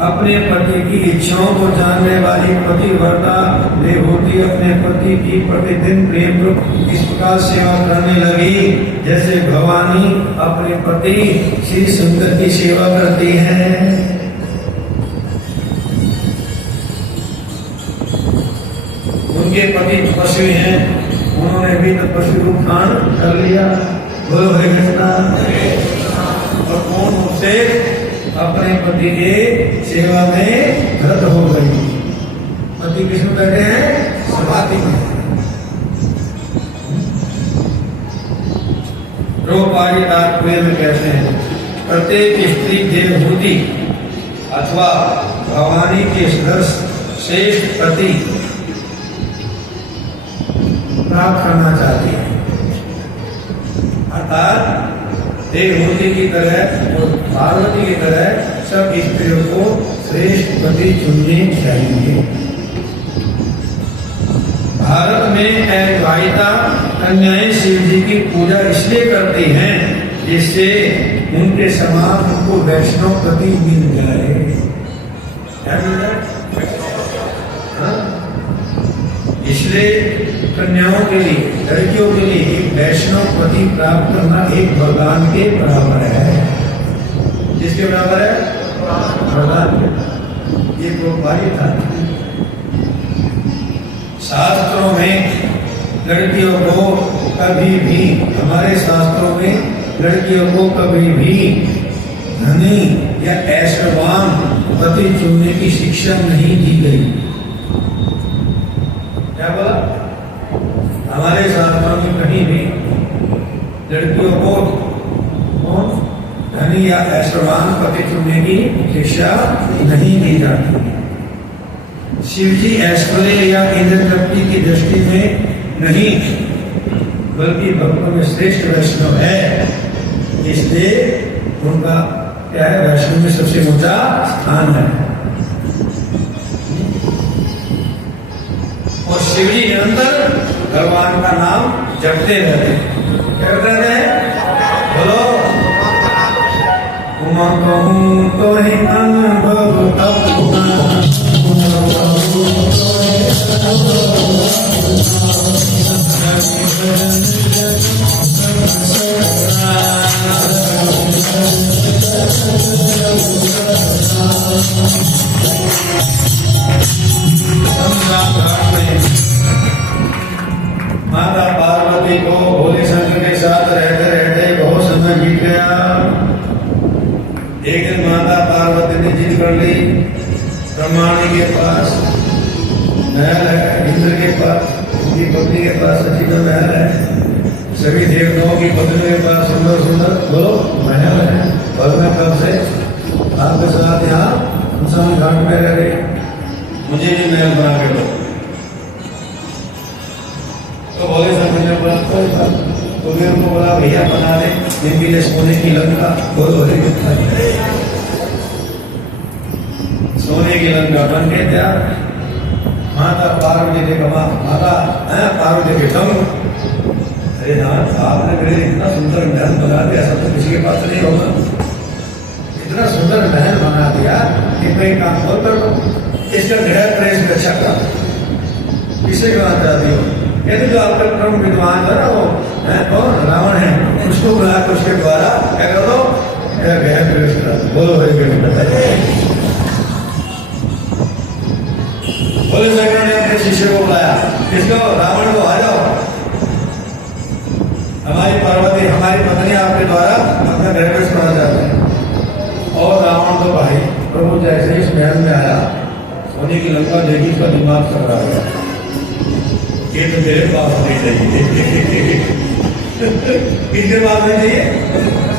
अपने पति की इच्छाओं को जानने वाली पतिव्रता देवहूति अपने पति की प्रतिदिन प्रेम रूप इस प्रकार सेवा करने लगी, जैसे भवानी अपने पति श्री सुंदर की सेवा करती हैं। उनके पति तपस्वी हैं, उन्होंने भी तपस्वी रूप धारण कर लिया। बोलो हरे कृष्णा। और कौन उनसे अपने पति के सेवा में रत हो गई। पति किसमें बैठे हैं? समाधि में। द्रौपदी तात्पर्य में कहते हैं, प्रत्येक स्त्री देवहूति अथवा भवानी के श्रेष्ठ पति प्राप्त करना चाहती है। अर्थात देवहूति की तरह और पार्वती की तरह सब स्त्रियों को श्रेष्ठ पति चुनने चाहिए। भारत में अद्वैता कन्याएं शिव जी की पूजा इसलिए करती हैं, जिससे उनके समान उनको वैष्णव पति मिल जाए। क्या मिल जाए? इसलिए कन्याओं के लिए, लड़कियों के लिए एक वैष्णव पति प्राप्त करना एक वरदान के बराबर है। किसके बराबर है? वरदान के। ये द्रौपदी था। शास्त्रों में लड़कियों को कभी भी, हमारे शास्त्रों में लड़कियों को कभी भी धनी या ऐश्वर्यवान पति चुनने की शिक्षा नहीं दी गई। क्या बोला? हमारे शास्त्रों में कहीं भी लड़कियों को धनी या ऐश्वर्यवान पति चुनने की शिक्षा नहीं दी जाती। शिव जी ऐश्वर्य या इंद्र तृप्ति की दृष्टि में नहीं, बल्कि भक्तों में श्रेष्ठ वैष्णव है, इसलिए उनका क्या है? वैष्णव में सबसे ऊंचा स्थान है। और शिव जी निरंतर भगवान का नाम जपते रहते हैं। क्या कहते हैं? बोलो। उमा कहूं तो ही अनुभव माता पार्वती को भोले शंकर के साथ रहते रहते बहुत समय बीत गया। एक दिन माता पार्वती ने जिद कर ली, ब्रह्माणी के पास महल है, इंद्र के पास, उनकी पत्नी के पास सची का महल है, सभी देवताओं की पत्नियों के पास सुंदर सुंदर बोलो महल है, और भैया बना दे जिनके लिए सोने की लंका। बोलो हरे कृष्ण। सोने की लंका बन के तैयार। माता पार्वती ने कहा माता पार्वती के दम। अरे नाथ आपने मेरे इतना सुंदर महल बना दिया, सब तो किसी के पास नहीं होगा। इतना सुंदर महल बना दिया कि मैं काम और कर लो, इसका गृह प्रवेश में अच्छा कर। किसे कहना चाहती हो? कहते जो आपका प्रमुख विद्वान है ना वो है कौन? रावण है। उसको बुला कर उसके द्वारा क्या कर दो, गृह प्रवेश करा दो। बोलो हरे कृष्ण। बोले शंकर ने अपने शिष्य को बुलाया, किसको? रावण को। आ जाओ, हमारी पार्वती हमारी पत्नी आपके द्वारा अपना गृह प्रवेश करना चाहते हैं। और रावण तो भाई प्रभु जैसे इस महल में आया, सोने की लंका देखी, उसका दिमाग कर रहा है ये तो मेरे पास नहीं चाहिए। किसके पास नहीं चाहिए?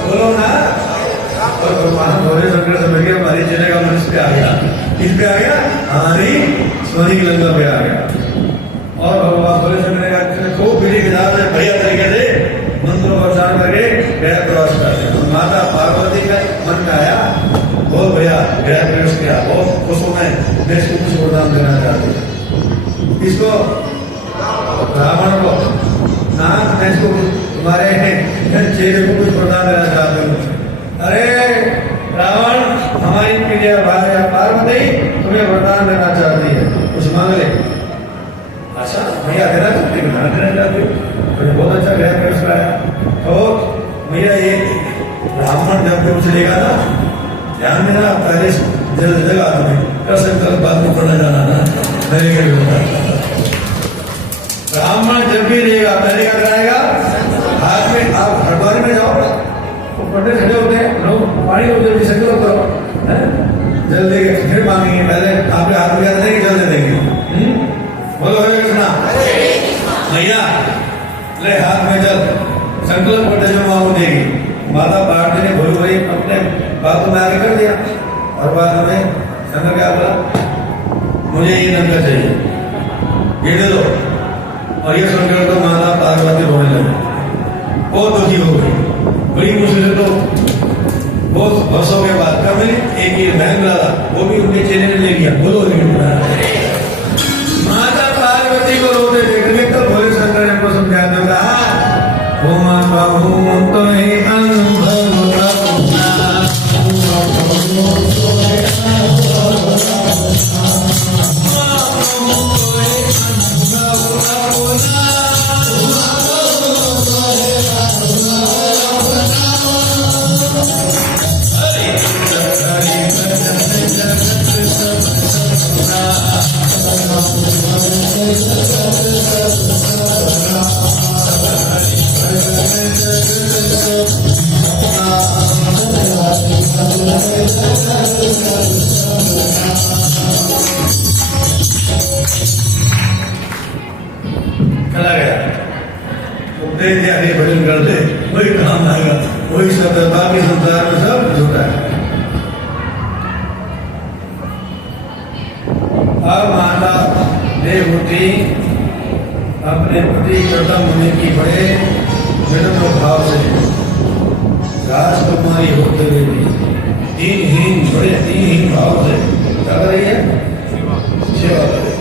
बोलो ना। और भगवान भोले शंकर से मिल गया, हमारी चले का मनुष्य पे आ गया। किस पे आ गया? हमारी सोने की लंका पे आ गया। और भगवान भोले शंकर ने खूब विधि विधान से बढ़िया तरीके से मंत्र प्रचार करके गृह प्रवेश करते। माता पार्वती का मन में आया, बोल भैया गृह प्रवेश किया, बहुत खुश हूं मैं इसको कुछ वरदान देना चाहती हूँ। इसको रावण को ना, मैं इसको तुम्हारे चेहरे को कुछ वरदान देना चाहती हूँ। अरे रावण, हमारी प्रिय भार्या पार्वती तुम्हें वरदान देना चाहती है, कुछ मांग ले। अच्छा भैया देना चाहती हूँ, देना चाहती हूँ। बहुत अच्छा गृह प्रवेश कराया। तो भैया ये ब्राह्मण जब भी कुछ लेगा ना, ध्यान में ना पहले जगह तुम्हें कर सकता बात में पढ़ना जाना ना मेरे के ब्राह्मण जब भी लेगा पहले क्या कराएगा? हाथ में आप हरद्वारी में जाओ तो पढ़ने खड़े होते हैं लोग, पानी को जल्दी संकल्प करो, जल देंगे फिर मांगेंगे। पहले आपके हाथ में क्या देंगे? जल दे देंगे। बोलो हरे कृष्णा। भैया ले हाथ में जल, संकल्प करते जो मांगो देगी। माता पार्वती ने भोली भोली अपने बातों में आगे कर दिया। और बाद में शंकर क्या बोला? मुझे ये लंका चाहिए, ये दे दो। और ये सुनकर तो माता पार्वती रोने लगी, बहुत दुखी हो गई। बड़ी मुश्किल तो बहुत वर्षों के बाद कभी एक ही बहन डाला, वो भी उनके चेहरे में ले लिया। बोलो माता पार्वती को रोते देखने तो भोले शंकर ने को समझाने कहा, वो माता हूं तो ही अनुभव चला गया। भजन कर दे, वही काम आएगा, वही सब बाकी संसार में सब झूठा है। अब माता देवहूति अपने पति कर्दम होने की बड़े विनम्र भाव से राजकुमारी होते हुए भी बड़े दीनहीन भाव से क्या कर रही है? सेवा कर रही है।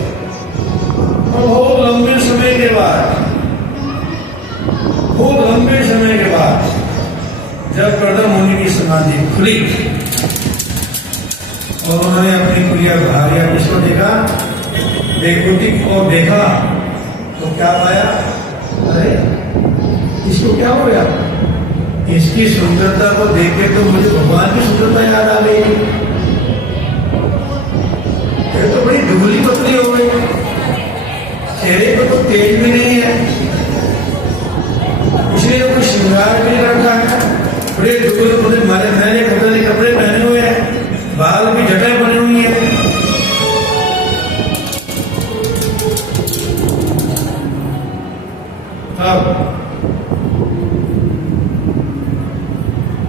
बहुत लंबे समय के बाद जब कर्दम मुनि की समाधि खुली और उन्होंने अपनी प्रिय भार्या किसको देखा? देवहूति को देखा तो क्या पाया? अरे इसको क्या हो गया? इसकी सुंदरता को देख के तो मुझे भगवान की सुंदरता याद आ गई। ये तो बड़ी दुबली पतली हो गई, चेहरे पर तो तेज भी नहीं है, इसलिए कोई श्रृंगार भी नहीं रखा है। बड़े दुबले मैंने कपड़े पहने हुए हैं, बाल भी जटाएं बनी हुई है। तब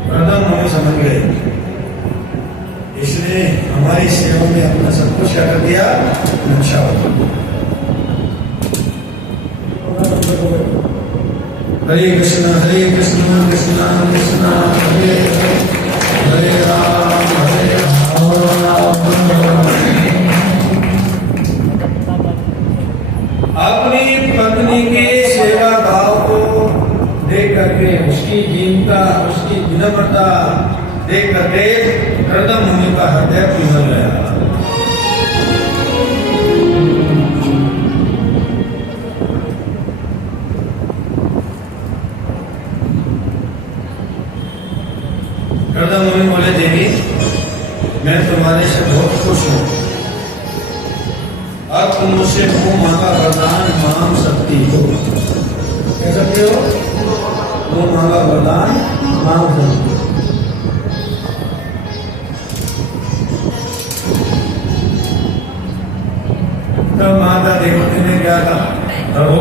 कर्दम मुनि समझ गए, इसलिए हमारी सेवा में अपना सब कुछ क्या कर दिया? नक्शा हरे कृष्ण कृष्ण कृष्ण हरे हरे राम अपनी पत्नी के सेवा भाव को देख करके, उसकी दीनता, उसकी विनम्रता देख करके कर्दम मुनि का हृदय पिघल गया। कर्दम मुनि बोले, देवी मैं तुम्हारे से बहुत खुश हूँ। अब तुम मुझसे वो मांगा वरदान मांग सकती हो। कह सकते हो? वो मांगा वरदान मांग सकती हो। तब माता देवती ने क्या कहा, प्रभु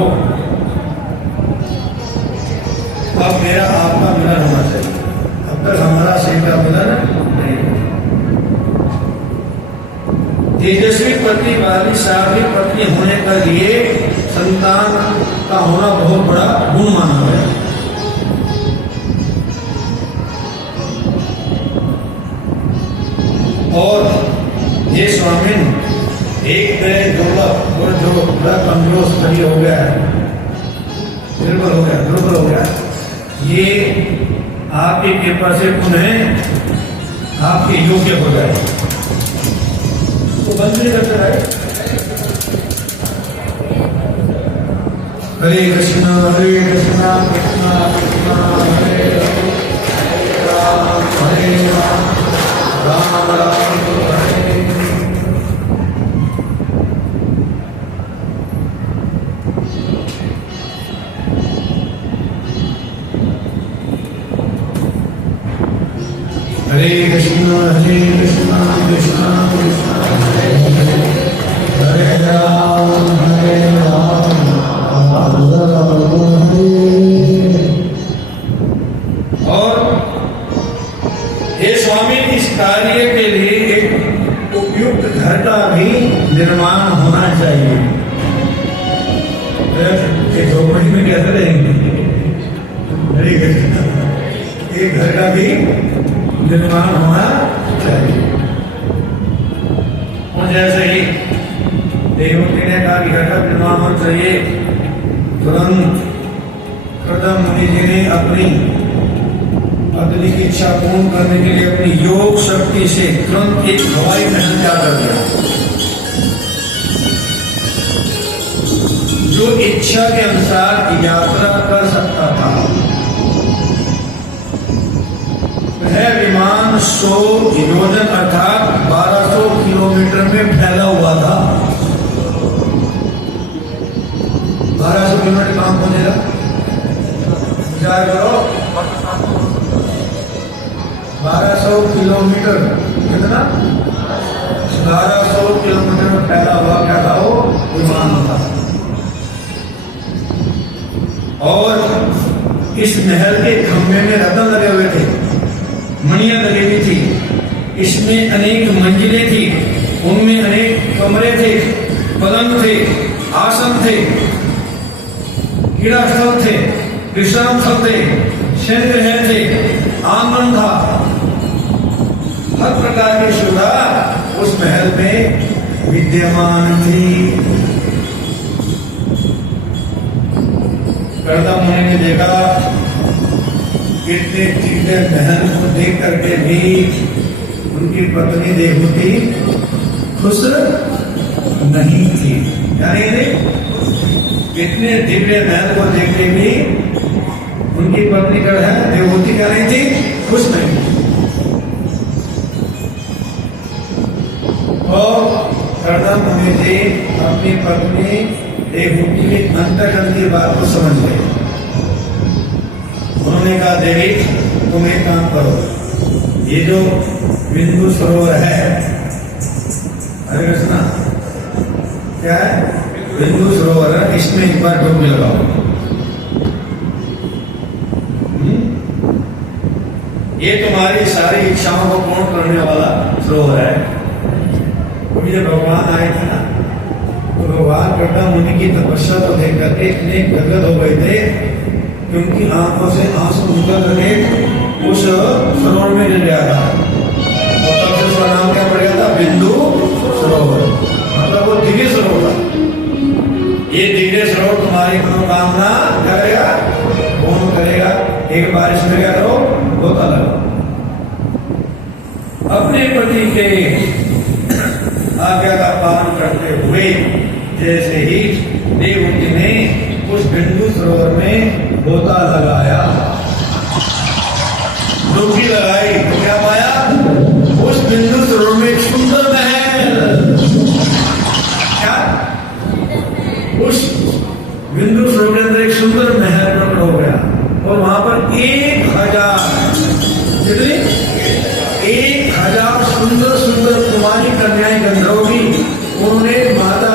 अब मेरा आपका मिलन होना चाहिए, अब तक हमारा सीधा मिलन नहीं। तेजस्वी पत्नी वाली साध्वी पत्नी होने का लिए संतान का होना बहुत बड़ा गुण माना गया। और ये स्वामी एक दुर्लभ जो बड़ा कमजोर शरीर हो गया है, दुर्बल हो गया, ये आपकी कृपा से पुनः आपके योग्य हो जाए। तो बंद नहीं करते रहे। हरे कृष्णा कृष्णा कृष्णा हरे राम राम राम हरे। हरे कृष्णा कृष्णा कृष्णा हरे राम और हे स्वामी, इस कार्य के लिए एक उपयुक्त घर का भी निर्माण होना चाहिए। झोपड़ी में कैसे रहेंगे? एक घर का भी निर्माण होना चाहिए। और जैसे ही देवती ने कहा कि घर का निर्माण होना चाहिए, तुरंत कर्दम मुनि जी ने अपनी पत्नी की इच्छा पूर्ण करने के लिए अपनी योग शक्ति से तुरंत एक हवाई महल तैयार कर दिया, जो इच्छा के अनुसार यात्रा कर सकता था। वह विमान 100 योजन अर्थात 1200 किलोमीटर में फैला हुआ था। 1200 किलोमीटर कहाँ पहुंचेगा? विचार करो, 1200 किलोमीटर कितना? 1200 किलोमीटर में फैला हुआ क्या था? वो विमान था। और इस महल के खंभे में रत्न लगे हुए थे, मणियां लगी हुई थी, इसमें अनेक मंजिलें थी, उनमें अनेक कमरे थे, पलंग थे, आसन थे, क्रीड़ा स्थल थे, विश्राम स्थल थे, शयन गृह थे, आंगन था। हर प्रकार की सुविधा उस महल में विद्यमान थी। कर्दम मुनि ने देखा इतने दिव्य महल को देख करके भी उनकी पत्नी देवहूति खुश नहीं थी। यानी इतने दिव्य महल को देख के भी उनकी पत्नी क्या है? देवहूति क्या नहीं थी? खुश नहीं थी। और कर्दम मुनि जी अपनी पत्नी देवहूति के अंतर्गत की बात को समझ गए। उन्होंने कहा, देवी तुम एक काम करो, ये जो बिंदु सरोवर है, हरे कृष्णा, क्या है? बिंदु सरोवर है, इसमें एक बार डुबकी लगाओ। ये तुम्हारी सारी इच्छाओं को पूर्ण करने वाला सरोवर है। अभी जब भगवान आए थे ना, तो भगवान कर्दम मुनि की तपस्या को देख करके इतने गदगद हो गए थे कि उनकी आंखों से आंसू निकल करके उस सरोवर में गिर गया था और तब से उसका नाम क्या पड़ गया था? बिंदु सरोवर। मतलब वो दिव्य सरोवर था। ये दिव्य सरोवर तुम्हारी मनोकामना करेगा, पूर्ण करेगा। एक बारिश में क्या करो? गोता लगाओ। अपने पति के आज्ञा का पालन करते हुए जैसे ही देवकी ने उस बिंदु सरोवर में गोता लगाया, डुबकी लगाई, तो क्या पाया? उस बिंदु सरोवर में एक सुंदर महल। क्या? उस बिंदु सरोवर के अंदर एक सुंदर महल प्रकट हो गया और वहां पर 1000 कितनी? 1000 सुंदर सुंदर कुमारी कन्याएं गंधर्वी उन्होंने माता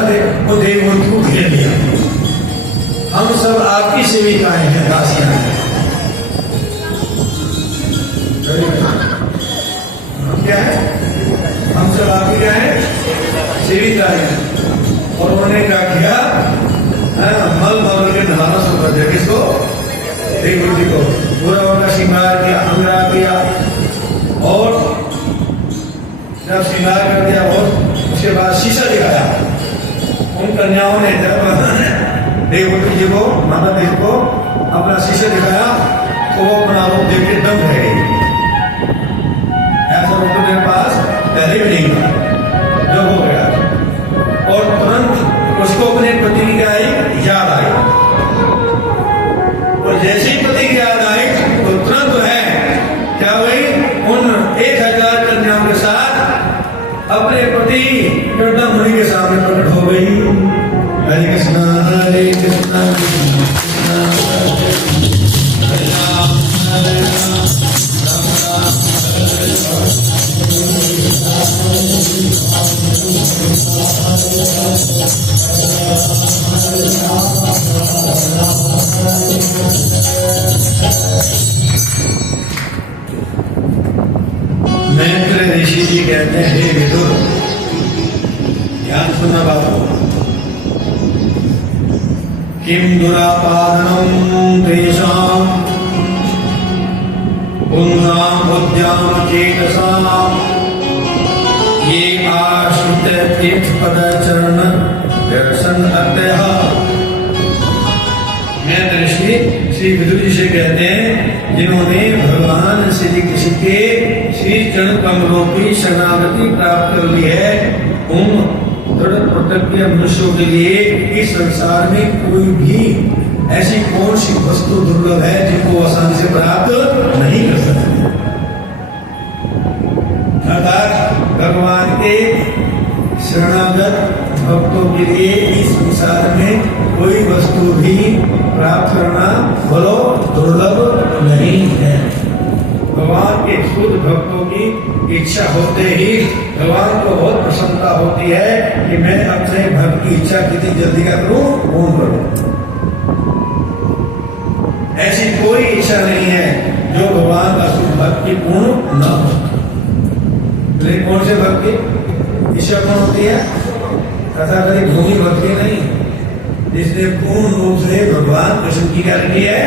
को देववंत को घेर लिया। हम सब आपकी सेविकाएं हैं, दासियां हैं। क्या है? हम सब आपकी क्या है? सेविकाएं हैं। और उन्होंने क्या किया? मल मल के नहाना शुरू कर दिया। किसको? देववंती को। पूरा उनका श्रृंगार किया, अंगरा किया और जब श्रृंगार कर दिया और उसके बाद शीशा दिखाया। उन कन्याओं ने जब देववती जी को, माता देवी को अपना शीशा दिखाया तो वो अपना रूप देख के दम रह गई। ऐसा रूप मेरे पास पहले भी नहीं था, जो हो गया। और तुरंत उसको अपने पति की याद आई और जैसे ही पति की याद आई तो तुरंत है क्या हुई? उन 1000 कन्याओं के साथ अपने पति कृष्ण मुनि के सामने प्रकट हो गई। हरे कृष्णा हरे कृष्णा कृष्णा हरे राम हरे राम राम राम हरे मैत्र ऋषि जी कहते हैं, हे विदुर, ध्यान सुनना बाबू। किम दुरापादनम तेषां पुंसां बुद्ध्यां चेतसां ये आश्रित तीर्थ पद चरण दर्शन अत्यः। मैत्र ऋषि श्री विदुर जी से कहते हैं, जिन्होंने भगवान श्री कृष्ण के श्री चरण कमलों की शरणागति प्राप्त कर ली है, उन दृढ़ प्रतिज्ञ मनुष्यों के लिए इस संसार में कोई भी ऐसी कौन सी वस्तु दुर्लभ है जिनको आसानी से प्राप्त नहीं कर सकते। अर्थात भगवान के शरणागत भक्तों के लिए इस संसार में कोई वस्तु भी प्राप्त करना बोलो दुर्लभ नहीं है। भगवान के शुद्ध भक्तों की इच्छा होते ही भगवान को बहुत प्रसन्नता होती है कि मैं अपने भक्त की इच्छा कितनी जल्दी का करूं, पूर्ण करूं। ऐसी कोई इच्छा नहीं है जो भगवान का शुद्ध भक्ति पूर्ण न हो। लेकिन कौन से भक्ति इच्छा कौन होती है? तथाकथित भूमि भक्ति नहीं, जिसने पूर्ण रूप से भगवान कृष्ण की क्या की है?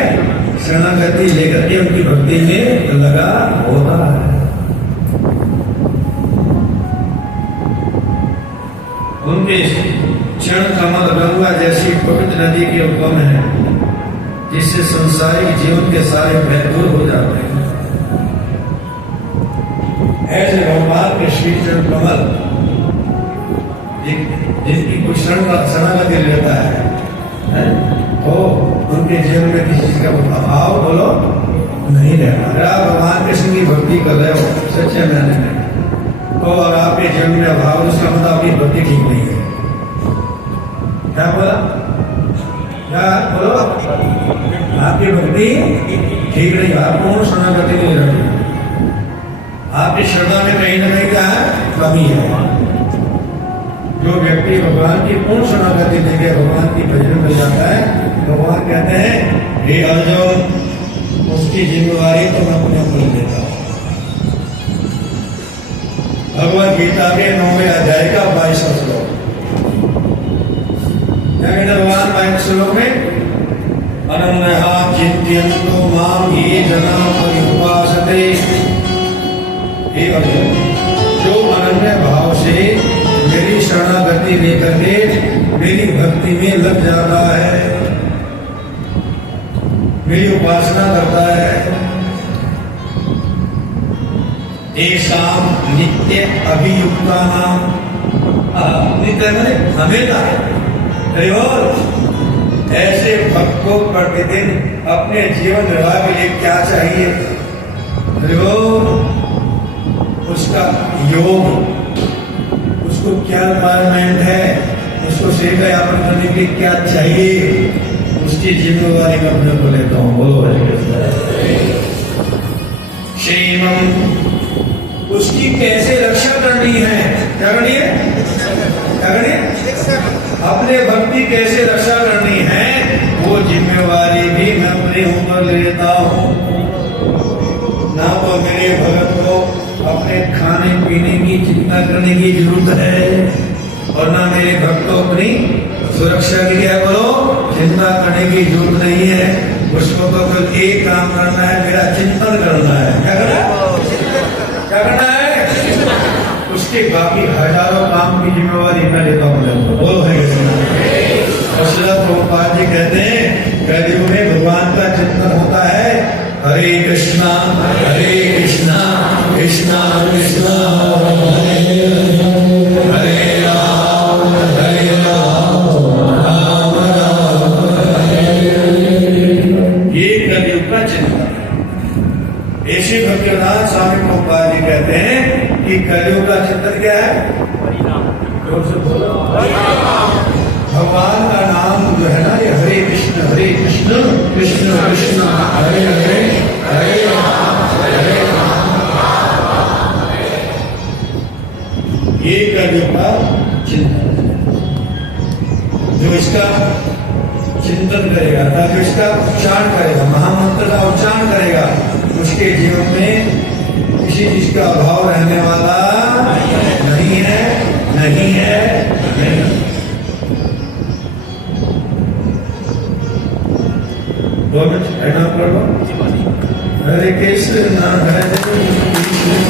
शरणागति लेकर के उनकी भक्ति में लगा होता है। उनके चरण कमल गंगा जैसी पवित्र नदी के उद्गम है, जिससे संसारिक जीवन के सारे भय दूर हो जाते हैं। ऐसे भगवान के श्री चरण कमल जिनकी कोई शरणागति लेता है तो उनके जीवन में किसी चीज का अभाव बोलो नहीं रहता। अगर आप भगवान कृष्ण की भक्ति कर रहे हो सच्चे मायने में, तो अगर आपके जीवन में अभाव, उसका मतलब आपकी भक्ति ठीक नहीं है। क्या बोला? क्या बोलो? आपकी भक्ति ठीक नहीं है, आप पूर्ण शरणागति नहीं रखते। आपकी श्रद्धा में कहीं ना कहीं क्या है? कमी है। जो व्यक्ति भगवान की पूर्ण शरणागति देके भगवान की भजन में जाता है, भगवान कहते हैं, हे अर्जुन, उसकी जिम्मेवारी तो मैं अपने ऊपर लेता हूं। भगवद गीता के 9वें अध्याय का 22वां श्लोक। क्या कहते भगवान 22 श्लोक में? अनन्यः चिंत्य विद्यन्तो माम ये जना पर्युपासते। हे अर्जुन, जो अनन्य भाव से मेरी शरणागति लेकर के मेरी भक्ति में लग जाता है, मेरी उपासना करता है, ऐसा नित्य अभियुक्ता नाम, नित्य मैंने हमेशा, ऐसे भक्त को प्रतिदिन अपने जीवन निर्वाह के लिए क्या चाहिए? उसका योग, उसको क्या रिक्वायरमेंट है, उसको सेवा यापन करने के लिए क्या चाहिए, उसकी जिम्मेवारी मैं अपने को लेता हूँ। बोलो क्षेमम, उसकी कैसे रक्षा करनी है? क्या करनी है? क्या करनी है? अपने भक्ति कैसे रक्षा करनी है, वो जिम्मेवारी भी मैं अपने ऊपर लेता हूँ। ना तो मेरे भगत को अपने खाने पीने की चिंता करने की जरूरत है, और ना मेरे भक्त को अपनी सुरक्षा की क्या करो चिंता करने की जरूरत नहीं है। उसको तो केवल एक काम करना है, मेरा चिंतन करना है। क्या करना है? क्या करना है? उसके बाकी हजारों काम की जिम्मेवारी मैं लेता हूँ। बोलो है प्रभुपाद जी कहते हैं, कलयुग में भगवान का चिंतन होता है हरे कृष्णा कृष्णा कृष्णा हरे राम राम ये कलयुग का चिंतन है। ऐसे भक्तिनाथ स्वामी प्रभुपाद जी कहते हैं कि कलयुग का चिंतन क्या है? भगवान का नाम जो है ना, ये हरे कृष्ण कृष्ण कृष्ण हरे हरे हरे राम। ये कलयुग का चिंतन, जो इसका चिंतन करेगा, जो इसका उच्चारण करेगा, महामंत्र का उच्चारण करेगा, उसके जीवन में किसी चीज का अभाव रहने वाला नहीं है, नहीं है, नहीं। हरे कृष्ण हरे कृष्ण कृष्ण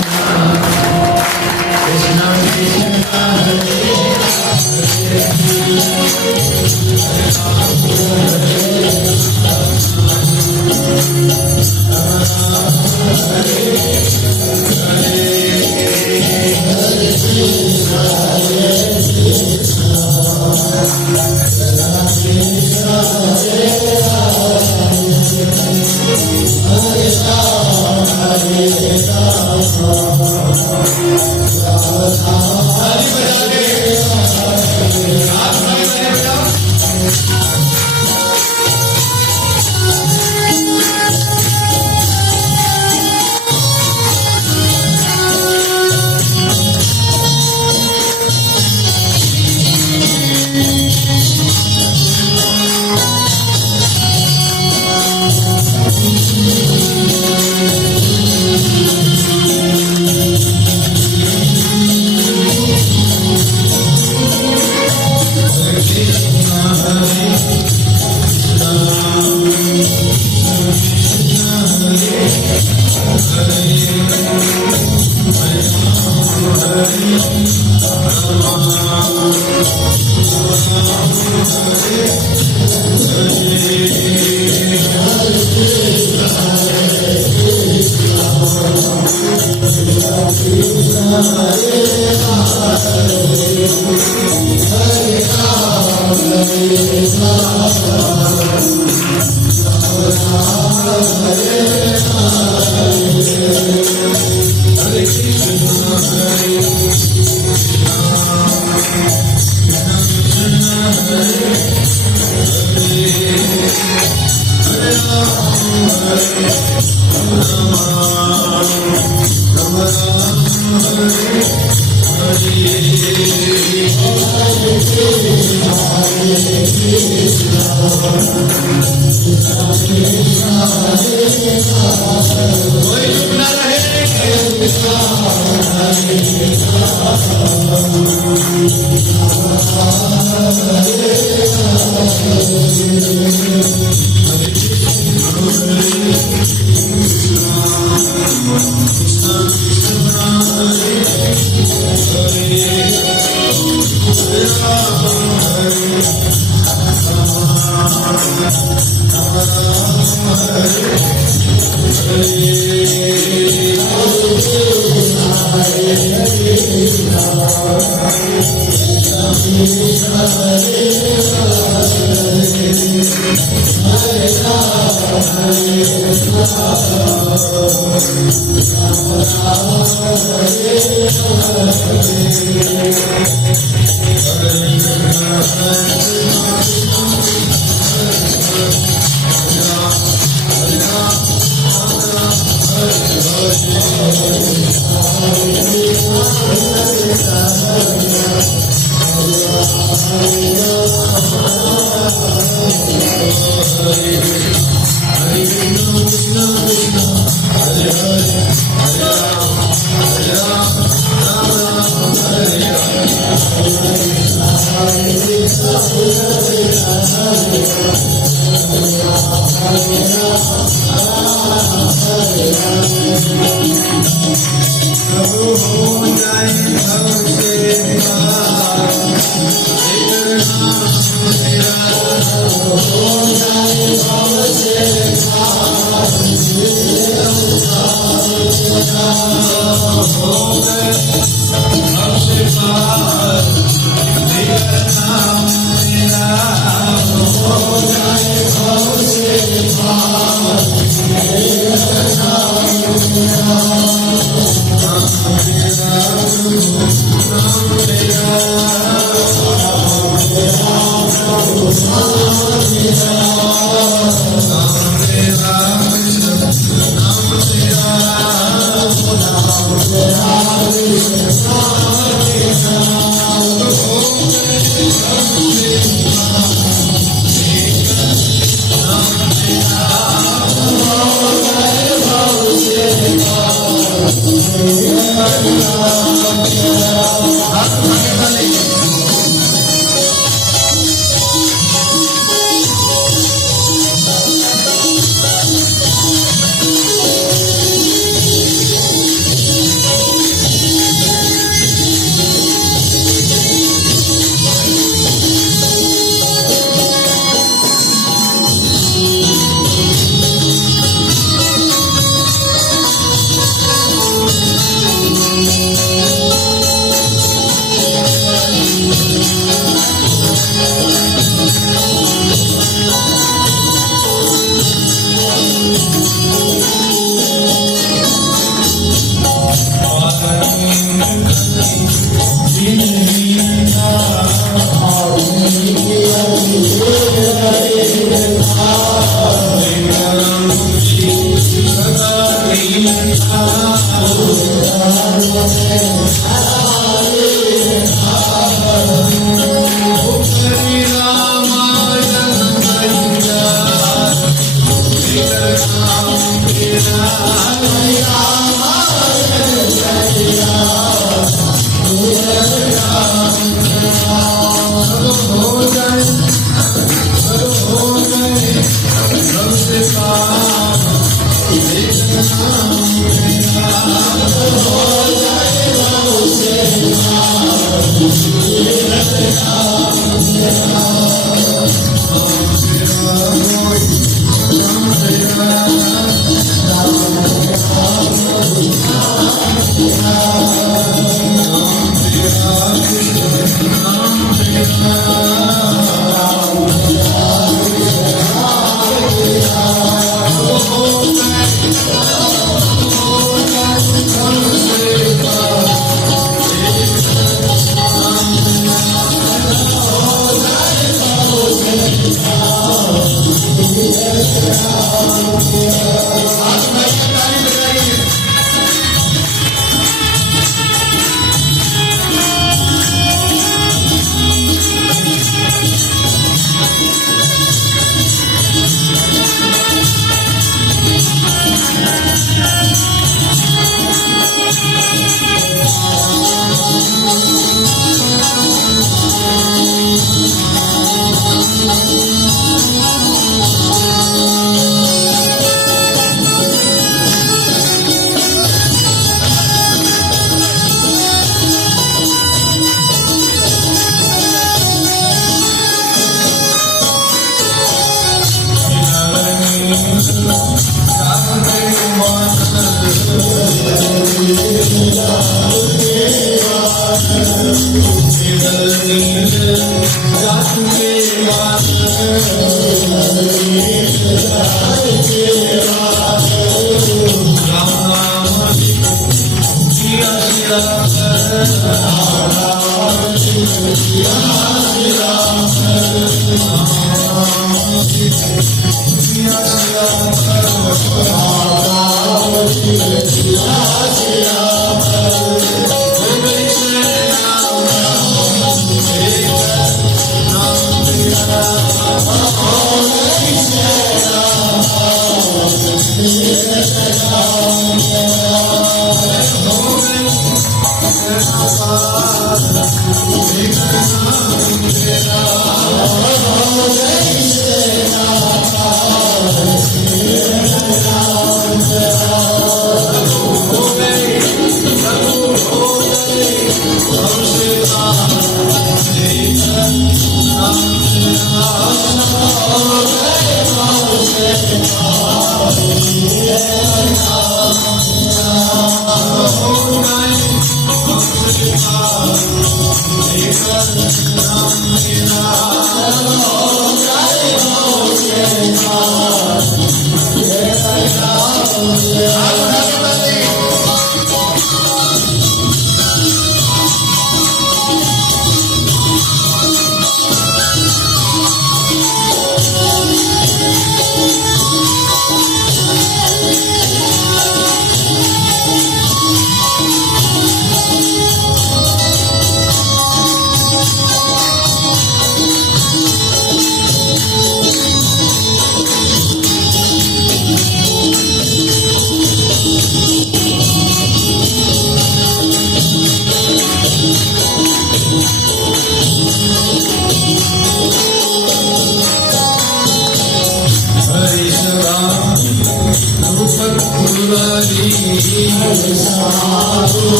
हो जाए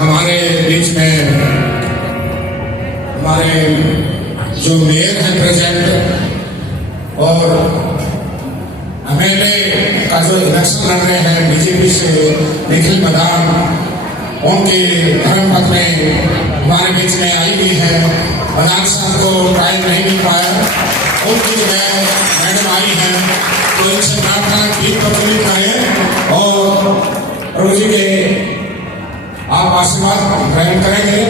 हमारे बीच में हमारे जो मेयर हैं प्रेजेंट और एमएलए का जो इलेक्शन लड़ रहे हैं बीजेपी से निखिल मदान, उनकी धर्मपत्नी हमारे बीच में आई हुई है। मदान साहब को टाइम नहीं मिल पाया, उनकी जो है मैडम आई है, तो इनसे प्रार्थना की प्रफुल्लित करें और प्रभु जी के आप आशीर्वाद ग्रहण करेंगे।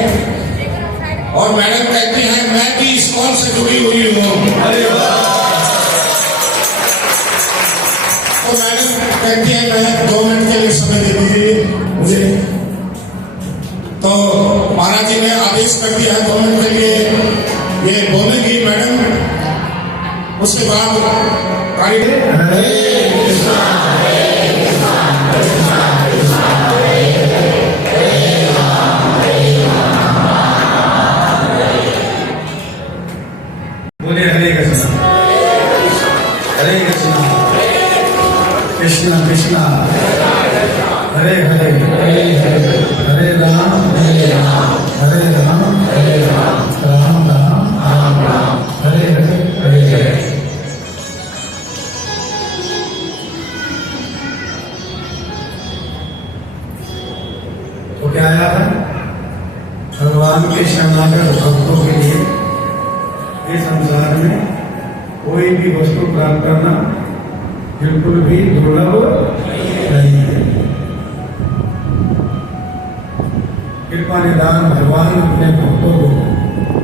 और मैडम कहती हैं मैं भी इस कॉल से जुड़ी हुई हूँ। तो मैडम कहती है मैं 2 मिनट के लिए समय दे दीजिए मुझे। तो महाराज जी ने आदेश कर दिया है 2 मिनट के लिए ये बोलेगी मैडम। उसके बाद बोले हरे कृष्ण हरे कृष्ण कृष्ण कृष्ण हरे हरे हरे राम हरे राम राम राम हरे हरे। तो क्या आया है भगवान के शरणागत भक्तों के लिए इस संसार में कोई भी वस्तु प्राप्त करना बिल्कुल भी दुर्लभ नहीं है। कृपा निदान भगवान अपने भक्तों को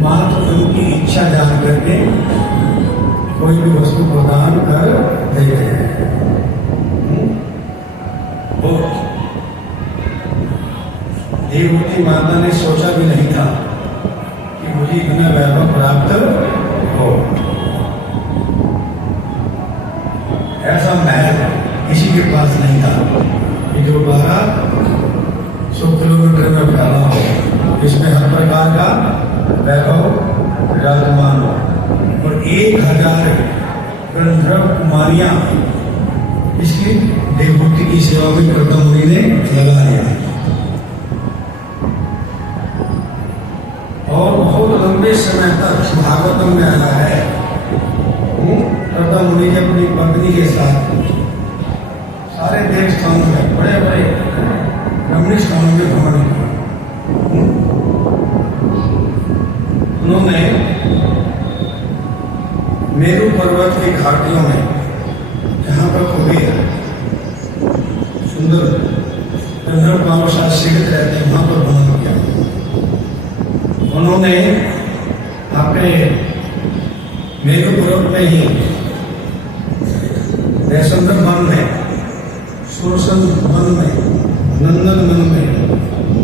मात्र उनकी इच्छा जान करके कोई भी वस्तु प्रदान कर देते हैं। तो देववती माता ने सोचा भी नहीं था कि मुझे इतना वैभव प्राप्त हो। ऐसा महल किसी के पास नहीं था कि जो 1200 किलोमीटर में फैला हो, इसमें हर प्रकार का वैभव विराजमान हो और 1000 गंधर्व कुमारियां इसकी देवभूति की सेवा में कर्दम मुनि ने लगा लिया और बहुत लंबे समय तक भागवतम में आया है कर्दम मुनि ने अपनी पत्नी के साथ सारे देव स्थानों में बड़े बड़े रमणीय स्थानों में भ्रमण किया। उन्होंने मेरू पर्वत की घाटियों में जहां पर कुबेर सुंदर गंधर्व बालों साथ सीमित रहते हैं वहां पर भ्रमण किया। उन्होंने अपने मेरू पर्वत में ही वैश्वानर वन में, सुरसन वन में, नंदन वन में,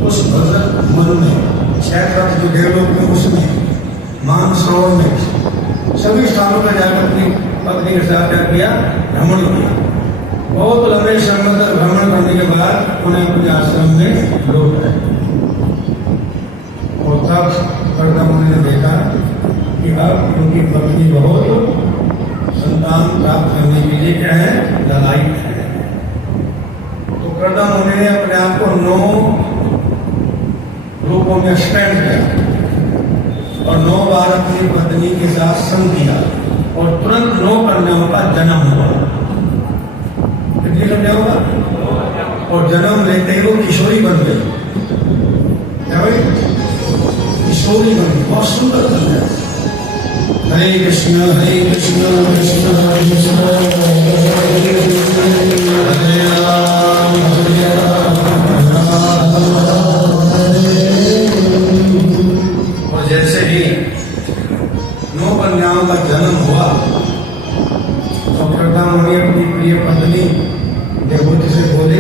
उस भद्र वन में, क्षैत्रवत जो देवलोक में उसमें, मानसरोवर में, सभी स्थानों पर जाकर अपनी पत्नी के साथ क्या किया, भ्रमण किया। बहुत लंबे समय तक भ्रमण करने के बाद उन्हें अपने आश्रम में लौट गए और तब कर्दम मुनि ने देखा कि अब उनकी पत्नी बहुत संतान प्राप्त करने के लिए क्या है, ललायित है। तो कर्दम मुनि ने अपने आप को 9 रूपों में स्टैंड किया और 9 बार अपनी पत्नी के साथ संग किया और तुरंत 9 कन्याओं का जन्म हुआ। कितनी कन्या होगा? और जन्म लेते ही वो किशोरी बन गई। क्या भाई? किशोरी बन गई, बहुत सुंदर कन्या। हरे कृष्ण कृष्ण कृष्ण हरे राम हरे राम। और जैसे ही 9 कन्याओं का जन्म हुआ तो कर्दम मुनि अपनी प्रिय पत्नी देवभूति से बोले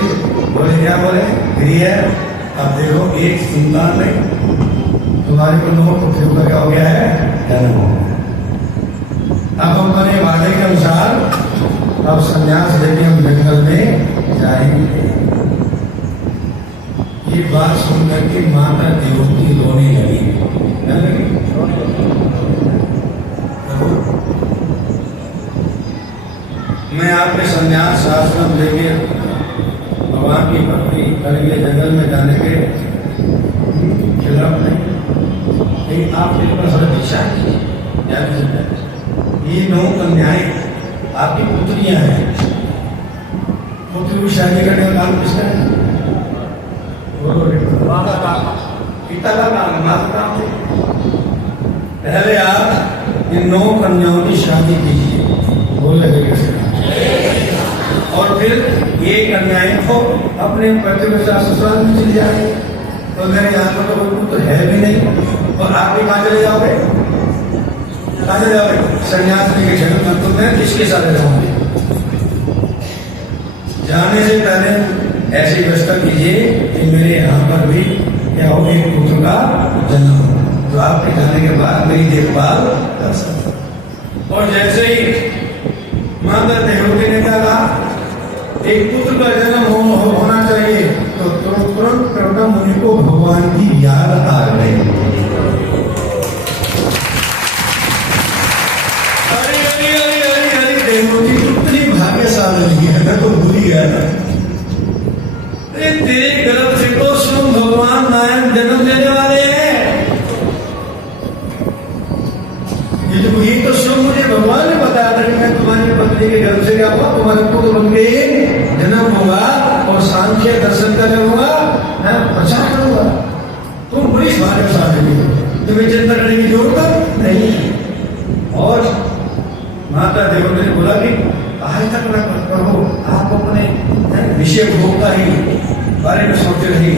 क्या बोले, प्रिय अब देखो एक संतान नहीं, तुम्हारे को 9 पुत्रियों का क्या हो गया है, जन्म हो गया। अब हम अपने वादे के अनुसार अब संन्यास लेके हम जंगल में जाएंगे। ये बात सुनकर के माता देवभूति रोने लगी। मैं आपके संन्यास आश्रम लेके भगवान की भक्ति करके जंगल में जाने के खिलाफ नहीं, लेकिन आप मेरे पास दिशा कीजिए। ये 9 कन्याएं आपकी पुत्रियां हैं। पुत्री की शादी करने का काम किसका है? पिता का काम, माँ का काम। पहले आप इन 9 कन्याओं की शादी कीजिए, बोले और फिर ये कन्याएं को अपने पति के साथ ससुराल में चली जाए। तो मेरे यहाँ पर तो कोई पुत्र है भी नहीं और आप भी कहाँ चले जाओगे? कहाँ चले जाओगे? संन्यास के जन्म तक तो मैं किसके साथ रहूंगी? जाने से पहले ऐसी व्यवस्था कीजिए कि मेरे यहाँ पर भी क्या हो, एक पुत्र का जन्म हो, तो आपके जाने के बाद मेरी देखभाल कर सकते। और जैसे ही माता देवभूति ने कहा एक पुत्र का जन्म होना चाहिए तो तुरंत कर्दम मुनि को भगवान की याद आ गई। अरे देवभूति कितनी भाग्यशाली है, मैं तो भूल ही गया था। तेरे गर्भ से तो स्वयं भगवान नारायण जन्म लेने वाले हैं। ये तो स्वयं मुझे भगवान ने बताया था कि मैं तुम्हारी पत्नी के गर्भ से क्या हुआ, तुम्हारे पुत्र बन के जन्म होगा और सांख्य दर्शन करने होगा, मैं प्रचार करूंगा। तुम बड़ी भाग्यशाली हो, तुम्हें चिंता करने की जरूरत नहीं। और माता देवभूति ने बोला कि आज तक न करो, आप अपने विषय भोग का ही बारे में सोचते रहिए।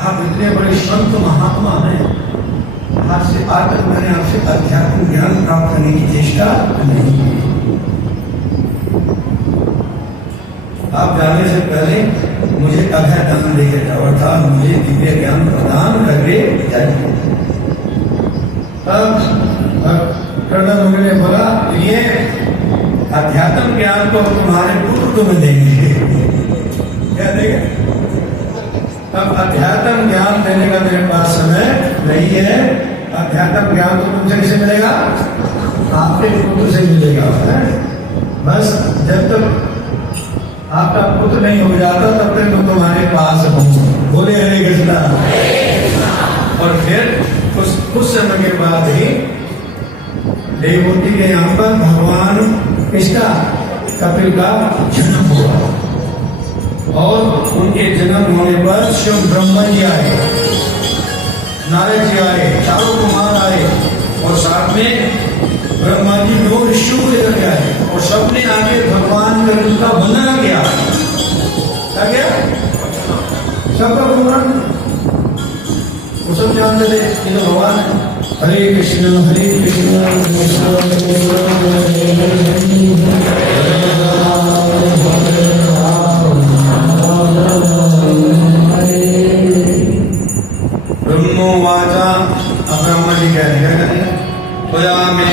आप इतने बड़े संत महात्मा हैं, आज से आज तक मैंने आपसे अध्यात्म ज्ञान प्राप्त करने की चेष्टा नहीं की। आप जाने से पहले मुझे अभय दान लेकर जाओ, अर्थात मुझे दिव्य ज्ञान प्रदान करके जाइए। तब कर्णन मुनि ने बोला, ये अध्यात्म ज्ञान तो तुम्हारे पुत्र तुम्हें देंगे। क्या देंगे? अब अध्यात्म ज्ञान देने का मेरे पास समय नहीं है। अध्यात्म ज्ञान तो तुमसे किसे मिलेगा? आपके पुत्र से मिलेगा। बस जब तक आपका पुत्र नहीं हो जाता तब तक मैं तुम्हारे पास हूँ। बोले हरे कृष्णा। और फिर कुछ समय के बाद ही देवभूति के यहाँ पर भगवान इसका कपिल का जन्म हुआ और उनके जन्म होने पर शिव ब्रह्मा जी आए, नारद जी आए, चारों कुमार आए और साथ में ब्रह्मा जी 2 ऋषियों को लेकर के आए और सबने आगे भगवान कृष्ण का वंदना किया। क्या किया? सबका भगवान वो सब जानते थे कि भगवान हरे कृष्ण हरे कृष्ण ब्रह्मोवाचा। अब ब्रह्मा जी कह रहे हैं त्वया मे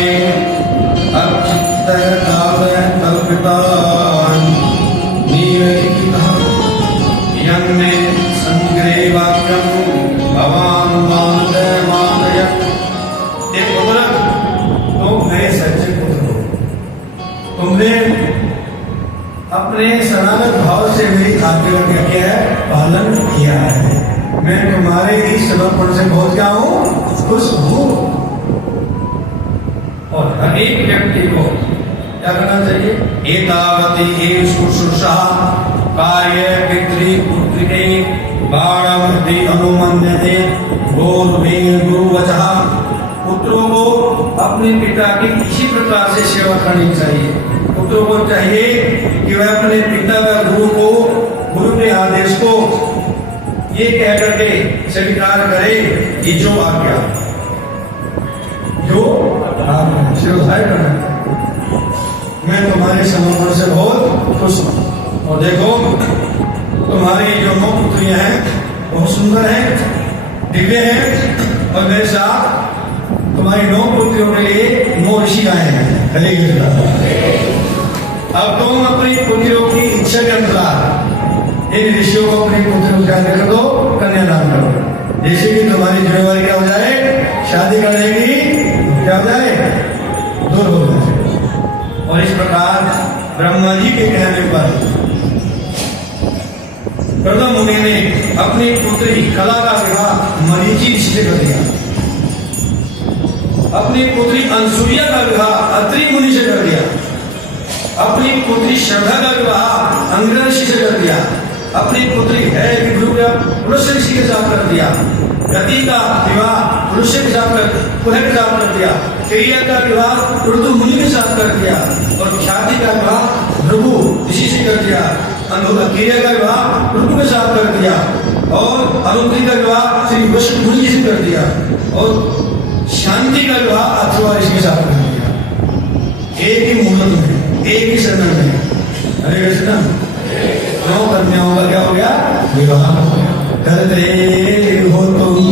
कल्पितान् निवेदितः यन्मे संग्रहे वाक्यं भवान् मानय। एक पुत्र तो मेरे सच्चे पुत्र हो, तुमने अपने सनातन भाव से मेरी आज्ञा का क्या है? पालन किया है। मैं तुम्हारे इस समर्पण से बहुत क्या हूं? खुश हूं। और हर एक व्यक्ति को क्या करना चाहिए? एतावती एव शुश्रूषा कार्य पितृपुत्रिके बाणमपि अनुमन्यते गुरुवचः। पुत्रों को अपने पिता की इसी प्रकार से सेवा करनी चाहिए। पुत्रों को चाहिए कि वह अपने पिता व गुरु के आदेश को ये कह करके स्वीकार करे कि जो आज्ञा शिरोधार्य करना। मैं तुम्हारे समर्पण से बहुत खुश हूँ। और देखो तुम्हारी जो 9 पुत्रियां हैं बहुत सुंदर हैं, दिव्य हैं और मेरे साथ तुम्हारी 9 पुत्रियों के लिए 9 ऋषि आए हैं। हरे कृष्ण। अब तुम अपनी पुत्रियों की इच्छा के अनुसार इन ऋषियों को अपनी पुत्रियों को कर दो, कन्यादान करो। जैसे कि तुम्हारी जिम्मेवारी क्या हो जाए? शादी करने की क्या हो जाए? दूर हो जाए। और इस प्रकार ब्रह्मा जी के कहने पर कर्दम मुनि ने अपनी पुत्री कला का विवाह मरीचि ऋषि से कर दिया। अपनी पुत्री अनसुईया का विवाह अत्रि मुनि से कर दिया। अपनी पुत्री श्रद्धा का विवाह अंग्र ऋषि से कर दिया। अपनी पुत्री है पुरुष ऋषि के साथ कर दिया। गति का विवाह पुरुष के साथ कर दिया। क्रिया का विवाह उर्दू मुनि के साथ कर दिया। और ख्याति का विवाह भृगु ऋषि से कर दिया। क्रिया का विवाह उर्दू के साथ कर दिया। और अरुंधति का विवाह श्री वशिष्ठ मुनि जी से कर दिया। और शांति का विवाह अथर्व ऋषि के साथ कर दिया। एक ही मुहूर्त में, एक ही शरण में। हरे कृष्ण। 9 कन्याओं का क्या हो गया? विवाह हो गया। करते हो तुम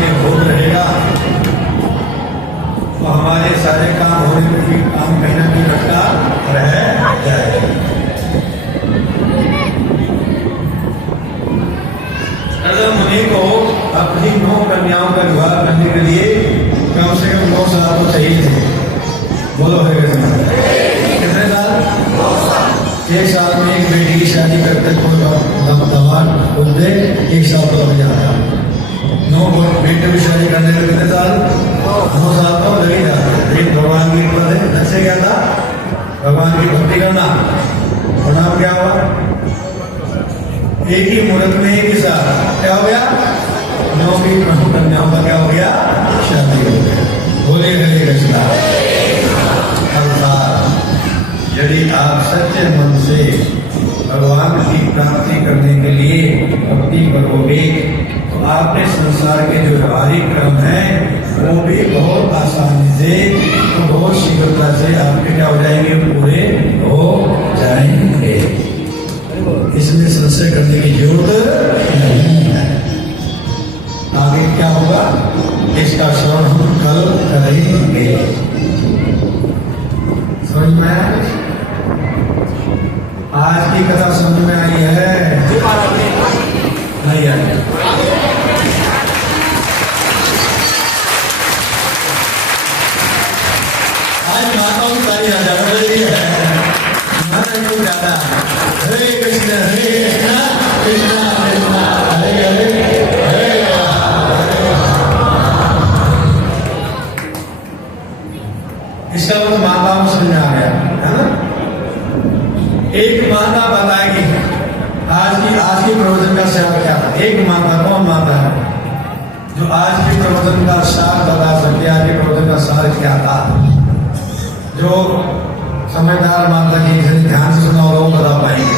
के भोग रहेगा तो हमारे सारे काम होने में भी काम कहीं ना कहीं रखा रह जाएगा। मुनि को अपनी 9 कन्याओं का विवाह करने के लिए कम से कम 9 साल तो चाहिए थे। बोलो है कितने साल? 1 साल में एक बेटी की शादी करते कोई दवान खोल दे 1 साल तो लग जाता। 9 बेटे की शादी करने में कितने साल? 9 साल तो लग ही जाते। लेकिन भगवान की कृपा से ऐसे क्या था? भगवान की भक्ति करना और नाम क्या हुआ? एक ही मुहूर्त में एक ही साल क्या हो गया? 9 की प्रमुख कन्याओं का क्या हो गया? शादी हो गया। बोले हरे कृष्णा। यदि आप सच्चे मन से भगवान की प्राप्ति करने के लिए भक्ति करोगे तो आपके संसार के जो व्यवहारिक कर्म हैं वो भी बहुत आसानी से तो बहुत शीघ्रता से आपके क्या हो जाएंगे? पूरे हो जाएंगे। इसमें संशय करने की जरूरत नहीं है। आगे क्या होगा इसका श्रवण हम कल करेंगे। समझ में आया? आज की कथा समझ में आई है? नहीं आई? आज माताओं की तारी ज्यादा ज्यादा। हरे कृष्णा कृष्णा कृष्णा हरे हरे हरे इसका मतलब माता समझ में आ गया है ना? एक माता बताएगी आज की प्रवचन का सार क्या था। एक माता कौन माता है जो आज के प्रवचन का सार बता सकते? आज के प्रवचन का सार क्या था? जो समझदार माता की ध्यान से सुना और वो बता पाएंगे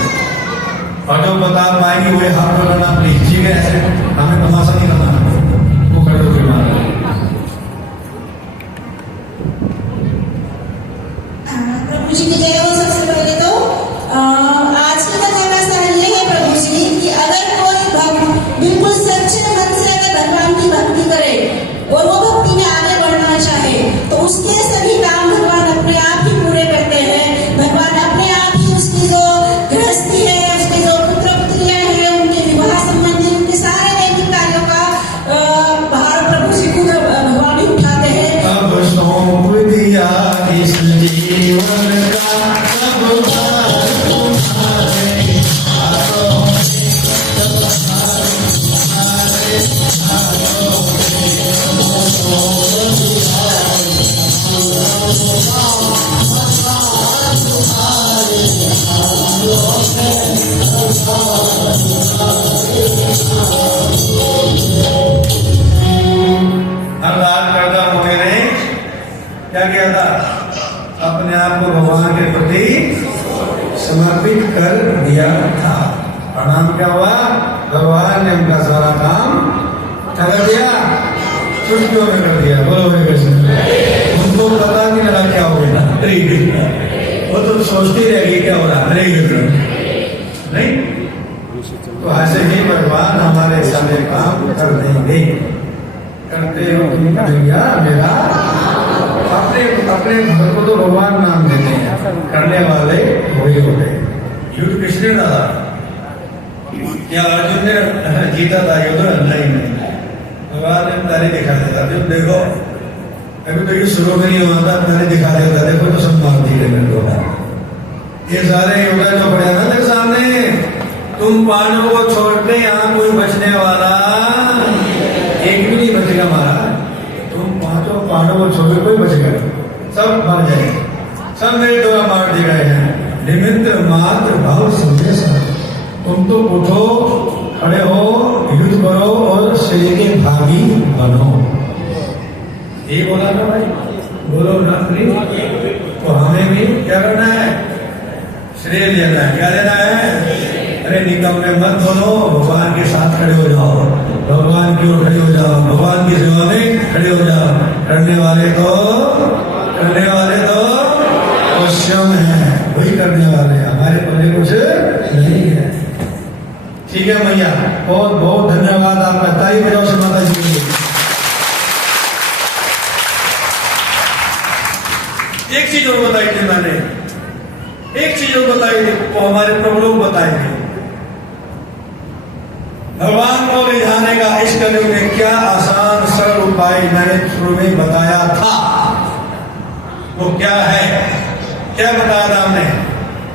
और जो बता पाएंगे वे हाथ लगाना प्लीज। ठीक है? ऐसे हमें तमाशा नहीं करना। वो कर दो प्रभु जी की जय हो। सबसे पहले तो आज की कथा का सार ये है प्रभु जी कि अगर कोई भक्त बिल्कुल सच्चे मन से अगर भगवान की भक्ति करे और वो भक्ति में आगे बढ़ना चाहे तो उसके सभी काम भगवान अपने आप ही पूरे करते हैं। भगवान अपने आप ही उसकी जो गृहस्थी है, उसके जो पुत्र पुत्रियां हैं, उनके विवाह संबंधी उनके सारे दैनिक कार्यों का भार प्रभु जी को भगवान ही उठाते हैं। अब सौंप दिया इस जीवन का सब भार तुम्हारे हाथों में, सब भार तुम्हारे हाथों में। अरदास करता हूँ मैंने क्या किया था? अपने आप को भगवान के प्रति समर्पित कर दिया था। प्रणाम क्या हुआ? भगवान ने उनका सारा काम कर दिया, चुटकियों में कर दिया। बोलो हरे कृष्ण। उनको पता नहीं लगा क्या हो गया। हरे कृष्ण। वो तो सोचती रहेगी क्या हो रहा। हरे कृष्ण नहीं तो ऐसे ही भगवान हमारे सारे काम कर देंगे। करते हो भैया मेरा अपने अपने घर को तो भगवान नाम देते हैं, करने वाले वही होते हैं। युद्ध किसने डाला? क्या अर्जुन ने जीता था युद्ध? नहीं। भगवान ने तारी दिखा देता। अर्जुन देखो अभी तो ये शुरू में नहीं हुआ था, तारी दिखा देता। देखो तो सब मार दिए मेरे को। ये सारे योद्धा जो पड़े ना तेरे सामने, तुम पांडवों को छोड़ते यहाँ कोई बचने वाला एक भी नहीं बचेगा। महाराज तुम 5 पांडवों को छोड़ कोई बचेगा? सब मर जाएंगे। सब मेरे द्वारा मार दिए गए हैं। निमित्त मात्र भाव संदेश। तुम तो उठो, खड़े हो, युद्ध करो और श्रेय के भागी बनो। ये बोला ना भाई? बोलो ना प्लीज। तो हमें भी क्या करना है? श्रेय लेना है। क्या लेना है? अरे निकम में मत बोलो, भगवान के साथ खड़े हो जाओ, भगवान की ओर खड़े हो जाओ, भगवान की सेवा में खड़े हो जाओ। करने वाले तो अवश्यम है, वही करने वाले हैं। हमारे पल्ले कुछ नहीं है। ठीक है भैया, बहुत बहुत धन्यवाद। आपका ताली बजाओ से माता जी के लिए। एक चीज और बताई थी मैंने, एक चीज और बताई थी, वो हमारे प्रभु लोग बताएंगे। भगवान को रिझाने का इस कलयुग में क्या आसान सरल उपाय मैंने शुरू में बताया था, वो क्या है? क्या बताया था हमने?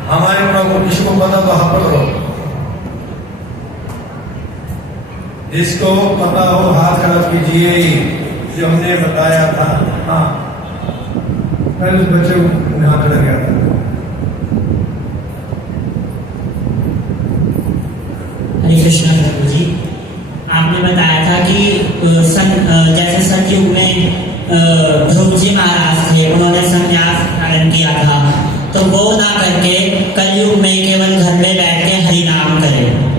हमारे प्रभु को किसको पता तो हाथ पकड़ो, जिसको पता हो हाथ खड़ा कीजिए, जो हमने बताया था। हाँ, कल उस बच्चे को हाथ लग गया था। हरे कृष्णा प्रभु जी, आपने बताया था कि जैसे सतयुग में ध्रुव जी महाराज थे, उन्होंने संन्यास धारण किया था, तो वो ना करके कलयुग में केवल घर में बैठ के हरि नाम करें।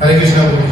हरे कृष्णा प्रभु